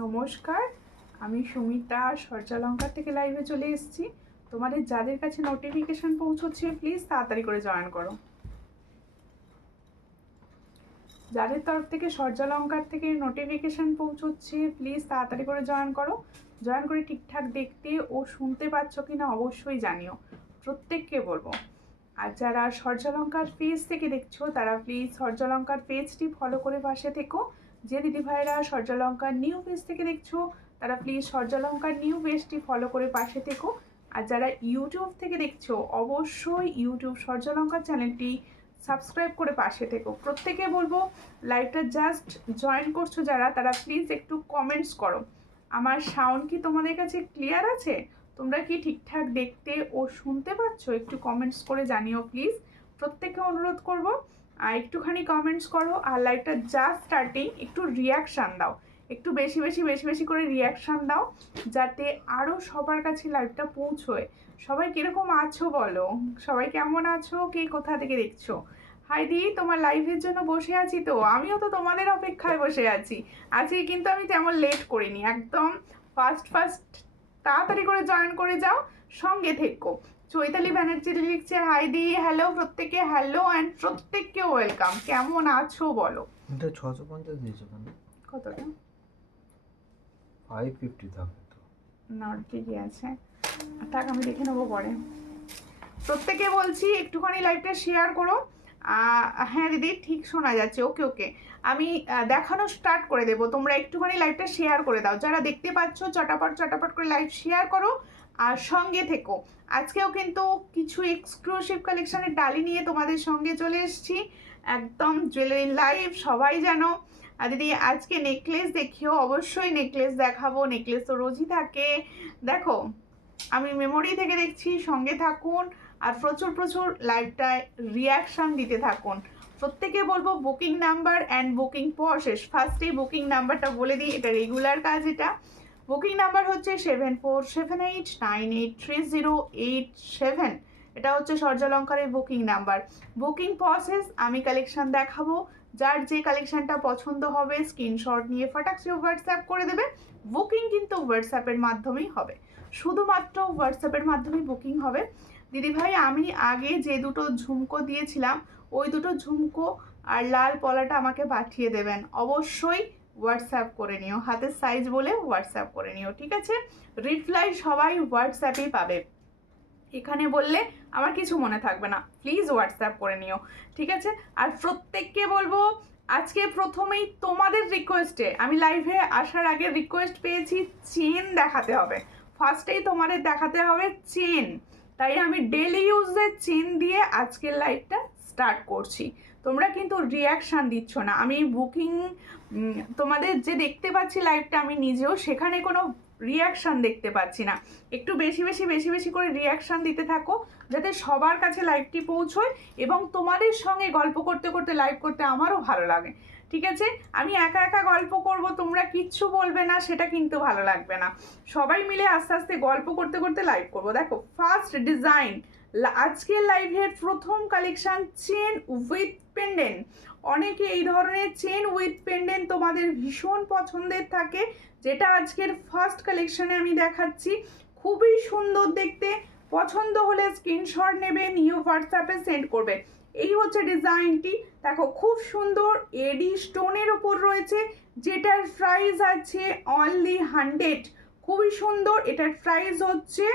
নমস্কার, আমি সুমিতা সূর্যালঙ্কার থেকে লাইভে চলে এসেছি। তোমাদের যাদের কাছে নোটিফিকেশান পৌঁছচ্ছে প্লিজ তাড়াতাড়ি করে জয়েন করো। যাদের তরফ থেকে সূর্যালঙ্কার থেকে নোটিফিকেশান পৌঁছচ্ছে প্লিজ তাড়াতাড়ি করে জয়েন করো। জয়েন করে ঠিকঠাক দেখতে ও শুনতে পাচ্ছ কি না অবশ্যই জানিও, প্রত্যেককে বলবো। আর যারা সূর্যালঙ্কার পেজ থেকে দেখছো তারা প্লিজ সূর্যালঙ্কার পেজটি ফলো করে পাশে থেকো। যে দিদিভাইরা সূর্যালঙ্কার নিউ পেজ থেকে দেখছো তারা প্লিজ সূর্যালঙ্কার নিউ পেজটি ফলো করে পাশে থেকো। আর যারা ইউটিউব থেকে দেখছো অবশ্যই ইউটিউব সূর্যালঙ্কার চ্যানেলটি সাবস্ক্রাইব করে পাশে থেকো। প্রত্যেকে বলবো লাইভটা জাস্ট জয়েন করছো যারা তারা প্লিজ একটু কমেন্টস করো। আমার সাউন্ড কি তোমাদের কাছে ক্লিয়ার আছে? তোমরা কি ঠিকঠাক দেখতে ও শুনতে পাচ্ছ? একটু কমেন্টস করে জানিও প্লিজ, প্রত্যেককে অনুরোধ করব। আর একটুখানি কমেন্টস করো। আর লাইভটা জাস্ট স্টার্টিং, একটু রিয়াকশান দাও, একটু বেশি বেশি বেশি বেশি করে রিয়াকশান দাও যাতে আরও সবার কাছে লাইভটা পৌঁছয়। সবাই কীরকম আছো বলো, সবাই কেমন আছো, কে কোথা থেকে দেখছো? হাই দি, তোমার লাইভের জন্য বসে আছি তো, আমিও তো তোমাদের অপেক্ষায় বসে আছি। আজকে কিন্তু আমি তেমন লেট করিনি, একদম ফার্স্ট তাড়াতাড়ি করে জয়েন করে যাও, সঙ্গে থেকো। চৈতালি ব্যানার্জি লিখছে হাই দি, হ্যালো প্রত্যেকে, হ্যালো অ্যান্ড প্রত্যেককে ওয়েলকাম। কেমন আছো বলো? এটা 650 দিয়েছো কেন? কতটা? 550 থাকে তো না, ঠিকই আছে, থাক আমি দেখে নেবো পরে। প্রত্যেকে বলছি একটুখানি লাইভটা শেয়ার করো। হ্যাঁ দিদি, ঠিক শোনা যাচ্ছে, ওকে ওকে। আমি দেখানো স্টার্ট করে দেবো, তোমরা একটুখানি লাইভটা শেয়ার করে দাও। যারা দেখতে পাচ্ছ চটাপট করে লাইভ শেয়ার করো আর সঙ্গে থেকো। আজকেও কিন্তু কিছু এক্সক্লুসিভ কালেকশানের ডালি নিয়ে তোমাদের সঙ্গে চলে এসেছি, একদম জুয়েলারি লাইভ, সবাই জানো। দিদি আজকে নেকলেস দেখিও, অবশ্যই নেকলেস দেখাবো, নেকলেস তো রোজই থাকে। দেখো আমি মেমোরি থেকে দেখছি, সঙ্গে থাকুন আর প্রচুর লাইভটায় রিয়াকশান দিতে থাকুন। প্রত্যেকে বলবো booking number and booking process. ফার্স্টেই বুকিং নাম্বারটা বলে দিই, এটা রেগুলার কাজ। এটা বুকিং নাম্বার হচ্ছে 7478983087। এটা হচ্ছে সূর্যালঙ্কারের বুকিং নাম্বার। বুকিং প্রসেস, আমি কালেকশান দেখাবো, যার যে কালেকশানটা পছন্দ হবে স্ক্রিনশট নিয়ে ফটাকসে হোয়াটসঅ্যাপ করে দেবে। বুকিং কিন্তু হোয়াটসঅ্যাপের মাধ্যমেই হবে, শুধুমাত্র হোয়াটসঅ্যাপের মাধ্যমে বুকিং হবে। দিদিভাই আমি আগে যে দুটো ঝুমকো দিয়েছিলাম ওই দুটো ঝুমকো আর লাল পলাটা আমাকে পাঠিয়ে দেবেন, অবশ্যই হোয়াটসঅ্যাপ করে নিও, হাতের সাইজ বলে হোয়াটসঅ্যাপ করে নিও, ঠিক আছে? রিপ্লাই সবাই হোয়াটসঅ্যাপেই পাবে, এখানে বললে আমার কিছু মনে থাকবে না, প্লিজ হোয়াটসঅ্যাপ করে নিও, ঠিক আছে? আর প্রত্যেককে বলবো আজকে প্রথমেই তোমাদের রিকোয়েস্টে, আমি লাইভে আসার আগে রিকোয়েস্ট পেয়েছি চেন দেখাতে হবে, ফার্স্টেই তোমাদের দেখাতে হবে চেন। তাই আমি ডেলি ইউজের চেন দিয়ে আজকের লাইভটা স্টার্ট করছি। তোমরা কিন্তু রিয়াকশান দিচ্ছ না, আমি বুকিং তোমাদের যে দেখতে পাচ্ছি লাইভটা আমি নিজেও সেখানে কোনো রিয়াকশান দেখতে পাচ্ছি না। একটু বেশি বেশি করে রিয়াকশান দিতে থাকো যাতে সবার কাছে লাইভটি পৌঁছয় এবং তোমাদের সঙ্গে গল্প করতে করতে লাইভ করতে আমারও ভালো লাগে, ঠিক আছে? আমি একা একা গল্প করব, তোমরা কিচ্ছু বলবে না, সেটা কিন্তু ভালো লাগবে না। সবাই মিলে আস্তে আস্তে গল্প করতে করতে লাইভ করব। দেখো ফার্স্ট ডিজাইন, আজকের লাইভের প্রথম কালেকশান চেন উইথ পেন্ডেন্ট। অনেকে এই ধরনের চেন উইথ পেন্ডেন্ট তোমাদের ভীষণ পছন্দের থাকে, যেটা আজকের ফার্স্ট কালেকশানে আমি দেখাচ্ছি। খুবই সুন্দর দেখতে, পছন্দ হলে স্ক্রিনশট নেবে, নিয়ে হোয়াটসঅ্যাপে সেন্ড করবে। এই হচ্ছে ডিজাইনটি, দেখো খুব সুন্দর এডি স্টোনের ওপর রয়েছে, যেটার প্রাইস আছে অনলি 100। খুবই সুন্দর, এটার প্রাইস হচ্ছে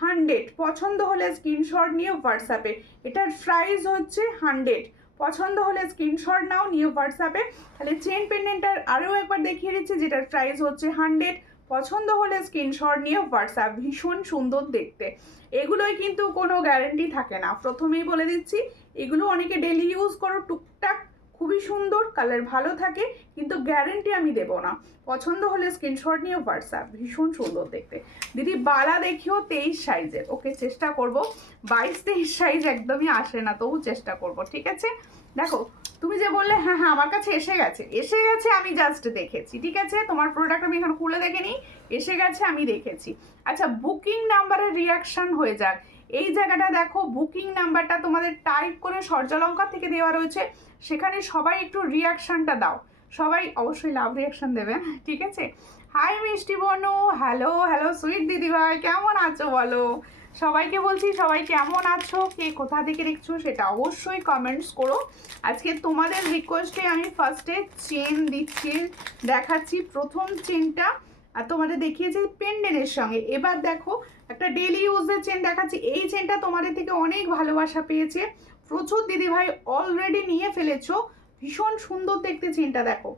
100। পছন্দ হলে স্ক্রিনশট নিয়ে হোয়াটসঅ্যাপে, এটার প্রাইস হচ্ছে 100। পছন্দ হলে স্ক্রিনশট নাও, নিয়ে হোয়াটসঅ্যাপে। তাহলে চেন পেন্ডেন্টটার আরও একবার দেখিয়ে দিচ্ছি, যেটার প্রাইস হচ্ছে 100। পছন্দ হলে স্ক্রিনশট নিয়ে হোয়াটসঅ্যাপ, ভীষণ সুন্দর দেখতে। এগুলোই কিন্তু কোনো গ্যারেন্টি থাকে না, প্রথমেই বলে দিচ্ছি। এগুলো অনেকে ডেলি ইউজ করো টুকটাক, খুবই সুন্দর, কালার ভালো থাকে, কিন্তু গ্যারেন্টি আমি দেবো না। পছন্দ হলে স্ক্রিনশট নিয়ে হোয়াটসঅ্যাপ, ভীষণ সুন্দর দেখতে। দিদি বালা দেখিও 23 সাইজের, ওকে চেষ্টা করব। 22-23 সাইজ একদমই আসে না, তবু চেষ্টা করব, ঠিক আছে? দেখো তুমি যে বললে হ্যাঁ আমার কাছে এসে গেছে, আমি জাস্ট দেখেছি, ঠিক আছে? তোমার প্রোডাক্ট আমি এখন খুলে দেখে নিই, এসে গেছে আমি দেখেছি। আচ্ছা বুকিং নাম্বারের রিয়াকশান হয়ে যাক। এই জায়গাটা দেখো, বুকিং নাম্বারটা তোমাদের টাইপ করে সূর্যালঙ্কার থেকে দেওয়া রয়েছে, সেখানে সবাই একটু রিয়াকশানটা দাও, সবাই অবশ্যই লাভ রিয়াকশান দেবে, ঠিক আছে? হাই মিষ্টি বনু, হ্যালো হ্যালো সুইট দিদিভাই, কেমন আছো বলো? সবাইকে বলছি সবাই কেমন আছো, কে কোথা থেকে দেখছো সেটা অবশ্যই কমেন্টস করো। আজকে তোমাদের রিকোয়েস্টে আমি ফার্স্টে চেন দিচ্ছি, দেখাচ্ছি প্রথম চেনটা আর তোমাদের দেখিয়েছি পেন্ডেন্টের সঙ্গে। এবার দেখো একটা ডেলি ইউজের চেন দেখাচ্ছি। এই চেনটা তোমাদের থেকে অনেক ভালোবাসা পেয়েছে, প্রচুর দিদিভাই অলরেডি নিয়ে ফেলেছো। ভীষণ সুন্দর দেখতে চেনটা, দেখো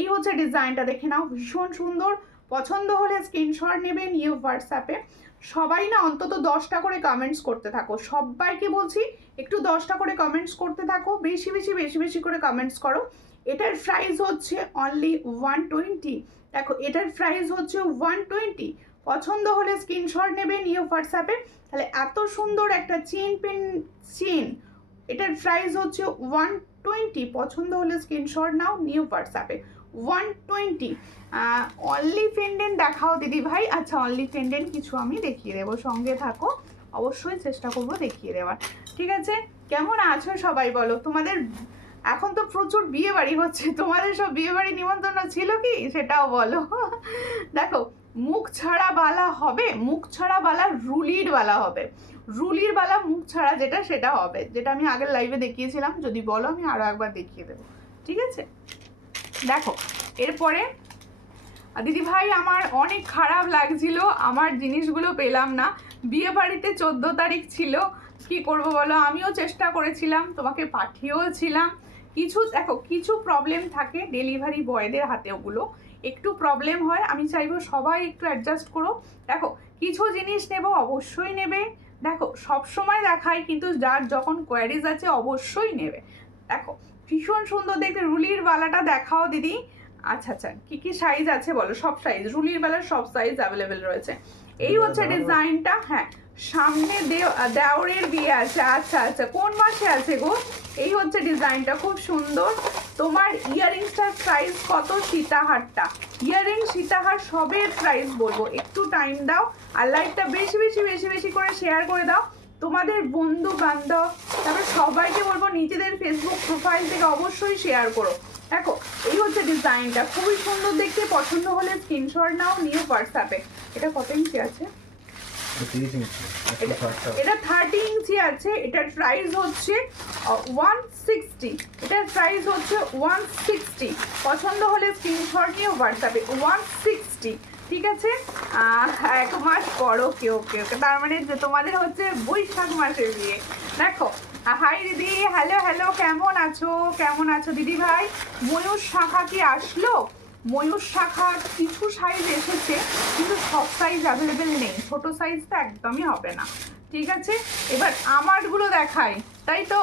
এই হচ্ছে ডিজাইনটা, দেখে নাও ভীষণ সুন্দর। পছন্দ হলে স্ক্রিনশট নেবে, নিয়ে হোয়াটসঅ্যাপে সবাই না অন্তত 10টা করে কমেন্টস করতে থাকো। সবাইকে বলছি একটু 10টা করে কমেন্টস করতে থাকো, বেশি বেশি বেশি বেশি করে কমেন্টস করো। এটার প্রাইস হচ্ছে অনলি 120। দেখো এটার প্রাইস হচ্ছে 120। পছন্দ হলে স্ক্রিনশট নেবে, নিয়ে হোয়াটসঅ্যাপে। তাহলে এত সুন্দর একটা চেন, এটার প্রাইস হচ্ছে 120। পছন্দ হলে স্ক্রিনশট নাও, নিউ হোয়াটসঅ্যাপে 120। অনলি পেন্ডেন্ট দেখাও দিদি ভাই। আচ্ছা অনলি পেন্ডেন্ট কিছু আমি দেখিয়ে দেবো, সঙ্গে থাকো, অবশ্যই চেষ্টা করবো দেখিয়ে দেওয়ার। ঠিক আছে, কেমন আছো সবাই বলো? তোমাদের এখন তো প্রচুর বিয়ে বাড়ি হচ্ছে, তোমাদের সব বিয়ে বাড়ি নিমন্ত্রণ ছিল কি সেটাও বলো। দেখো মুখ ছাড়া বালা হবে, মুখ ছাড়া বালা রুলির বালা হবে, রুলির বালা মুখ ছাড়া যেটা সেটা হবে, যেটা আমি আগের লাইভে দেখিয়েছিলাম। যদি বলো আমি আরো একবার দেখিয়ে দেবো, ঠিক আছে? দেখো এরপরে দিদি ভাই আমার অনেক খারাপ লাগছিল, আমার জিনিসগুলো পেলাম না। বিয়ে বাড়িতে 14 তারিখ ছিল, কি করব বলো, আমিও চেষ্টা করেছিলাম, তোমাকে পাঠিয়েওছিলাম। কিছু দেখো কিছু প্রবলেম থাকে ডেলিভারি বয়দের হাতে, ওগুলো একটু প্রবলেম হয়। আমি চাইবো সবাই একটু অ্যাডজাস্ট করো। দেখো কিছু জিনিস নেব অবশ্যই নেবে, দেখো সব সময় দেখাই, কিন্তু যার যখন কোয়ারিজ আছে অবশ্যই নেবে। দেখো ভীষণ সুন্দর দেখতে, রুলির বালাটা দেখাও দিদি। আচ্ছা আচ্ছা, কি কি সাইজ আছে বলো? সব সাইজ, রুলির বেলার সব সাইজ অ্যাভেলেবেল রয়েছে। এই হচ্ছে ডিজাইনটা। হ্যাঁ সামনে দেওরের বিয়ে আছে। আচ্ছা আচ্ছা, কোন মাসে আছে গো? এই হচ্ছে ডিজাইনটা, খুব সুন্দর। তোমার ইয়াররিংসটার প্রাইস কত? সীতাহারটা, ইয়াররিং সীতাহার সবের প্রাইস বলবো, একটু টাইম দাও আর লাইভটা বেশি বেশি বেশি বেশি করে শেয়ার করে দাও তোমাদের বন্ধু বান্ধব, তারপরে সবাইকে বলবো নিজেদের ফেসবুক প্রোফাইল থেকে অবশ্যই শেয়ার করো। দেখো এই হচ্ছে ডিজাইনটা, খুবই সুন্দর দেখতে। পছন্দ হলে স্ক্রিনশট নাও, নিয়ে হোয়াটসঅ্যাপে। এটা কত ইঞ্চি আছে? এটা 30 ইঞ্চি আছে। এটার প্রাইস হচ্ছে 160। এটার প্রাইস হচ্ছে 160। পছন্দ হলে স্ক্রিনশট নিয়ে হোয়াটসঅ্যাপে 160। ঠিক আছে, 1 মাস পর। ওকে ওকে ওকে, তার মানে যে তোমাদের হচ্ছে বৈশাখ মাসের বিয়ে। দেখো হাই দিদি, হ্যালো হ্যালো, কেমন আছো? কেমন আছো দিদি ভাই? ময়ূর শাখা কি আসলো? ময়ূর শাখা কিছু সাইজ এসেছে, কিন্তু সব সাইজ অ্যাভেলেবেল নেই, ছোট সাইজ তো একদমই হবে না। ঠিক আছে, এবার আমারগুলো দেখাই, তাই তো?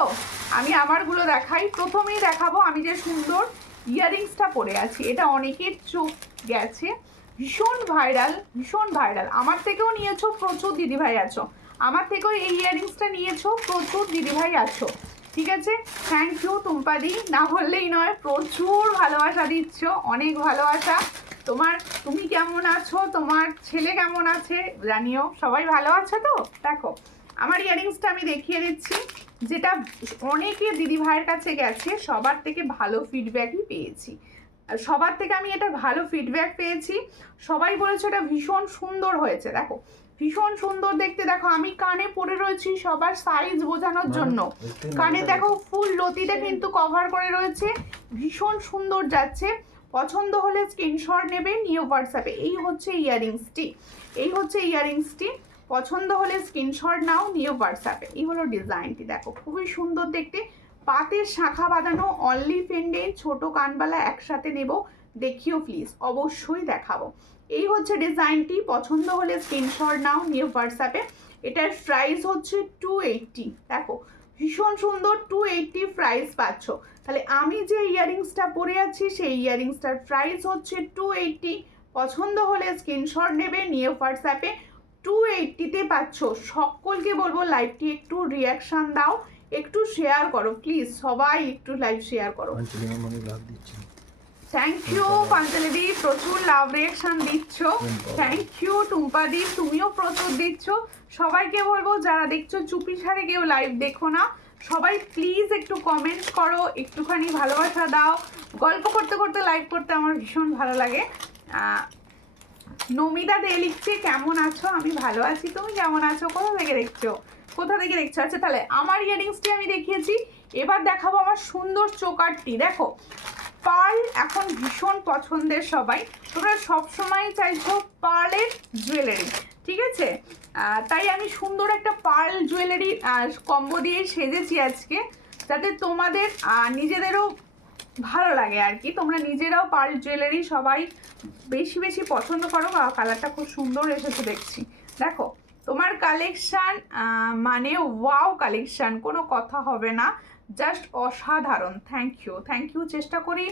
আমি আমারগুলো দেখাই। প্রথমেই দেখাবো আমি যে সুন্দর ইয়াররিংসটা পরে আছি, এটা অনেকের চোখ গেছে, ভীষণ ভাইরাল, ভীষণ ভাইরাল। আমার থেকেও নিয়েছো প্রচুর দিদিভাই আছো, আমার থেকেও এই ইয়াররিংসটা নিয়েছো প্রচুর দিদিভাই আছো। ঠিক আছে, থ্যাংক ইউ টুম্পাদি, না বললেই নয়, প্রচুর ভালোবাসা দিচ্ছ, অনেক ভালোবাসা। তুমি কেমন আছো, তোমার ছেলে কেমন আছে জানিও, সবাই ভালো আছে তো? দেখো আমার ইয়াররিংসটা আমি দেখিয়ে দিচ্ছি, যেটা অনেকে দিদিভাইয়ের কাছে গেছে, সবার থেকে ভালো ফিডব্যাকই পেয়েছি, সবার থেকে আমি এটা ভালো ফিডব্যাক পেয়েছি। সবাই বলেছে এটা ভীষণ সুন্দর হয়েছে। দেখো ভীষণ সুন্দর দেখতে। দেখো আমি কানে পরে রয়েছি সবার সাইজ বোঝানোর জন্য, কানে দেখো ফুল লতিটা কিন্তু কভার করে রয়েছে, ভীষণ সুন্দর যাচ্ছে। পছন্দ হলে স্ক্রিনশট নেবে, নিয়ে হোয়াটসঅ্যাপে। এই হচ্ছে ইয়াররিংসটি, এই হচ্ছে ইয়াররিংসটি। পছন্দ হলে স্ক্রিনশট নাও, নিয়ে হোয়াটসঅ্যাপে। এই হলো ডিজাইনটি, দেখো খুবই সুন্দর দেখতে, পাতের শাখা বাঁধানো, অনলি পেন্ডেন্ট, ছোট কানবালা একসাথে নেব, দেখিও প্লিজ, অবশ্যই দেখাবো। এই হচ্ছে ডিজাইনটি। পছন্দ হলে স্ক্রিনশট নাও, নিয়ে হোয়াটসঅ্যাপে। এটার প্রাইস হচ্ছে 280। দেখো ভীষণ সুন্দর, 280 প্রাইস পাচ্ছ। তাহলে আমি যে ইয়াররিংসটা পরে আছি সেই ইয়াররিংসটার প্রাইস হচ্ছে 280। পছন্দ হলে স্ক্রিনশট নেবে, নিয়ে হোয়াটসঅ্যাপে 280-তে পাচ্ছ। সকলকে বলবো লাইভটি একটু রিয়াকশান দাও, একটু শেয়ার করো প্লিজ, সবাই একটু লাইভ শেয়ার করো। থ্যাংক ইউ পাঞ্চালিদি, প্রচুর লাভ রিয়াকশন দিচ্ছ। থ্যাংক ইউ টুম্পাদি, তুমিও প্রচুর দিচ্ছ। সবাইকে বলবো যারা দেখছো চুপি সারে কেউ লাইভ দেখো না, সবাই প্লিজ একটু কমেন্ট করো, একটুখানি ভালোবাসা দাও। গল্প করতে করতে লাইভ করতে আমার ভীষণ ভালো লাগে। নমিতা দে লিখছে কেমন আছো, আমি ভালো আছি, তুমি কেমন আছো, কোথা থেকে দেখছো, কোথা থেকে দেখছো? আচ্ছা তাহলে আমার ইয়ারিংসটি আমি দেখিয়েছি, এবার দেখাবো আমার সুন্দর চোকারটি। দেখো পার্ল এখন ভীষণ পছন্দের সবাই, তোমরা সবসময় চাইছো পার্লের জুয়েলারি, ঠিক আছে? তাই আমি সুন্দর একটা পার্ল জুয়েলারি কম্বো দিয়ে সেজেছি আজকে, যাতে তোমাদের নিজেদেরও ভালো লাগে আর কি, তোমরা নিজেরাও পার্ল জুয়েলারি সবাই বেশি বেশি পছন্দ করো। কালারটা খুব সুন্দর এসেছে দেখছি। দেখো তোমার কালেকশান মানে ওয়াও কালেকশান, কোনো কথা হবে না, জাস্ট অসাধারণ। থ্যাংক ইউ, চেষ্টা করি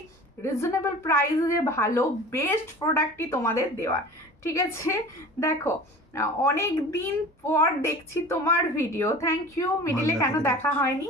রিজনেবল প্রাইসে ভালো বেস্ট প্রোডাক্টই তোমাদের দেওয়ার, ঠিক আছে? দেখো অনেক দিন পর দেখছি তোমার ভিডিও, থ্যাংক ইউ। মিডিলে কেন দেখা হয়নি?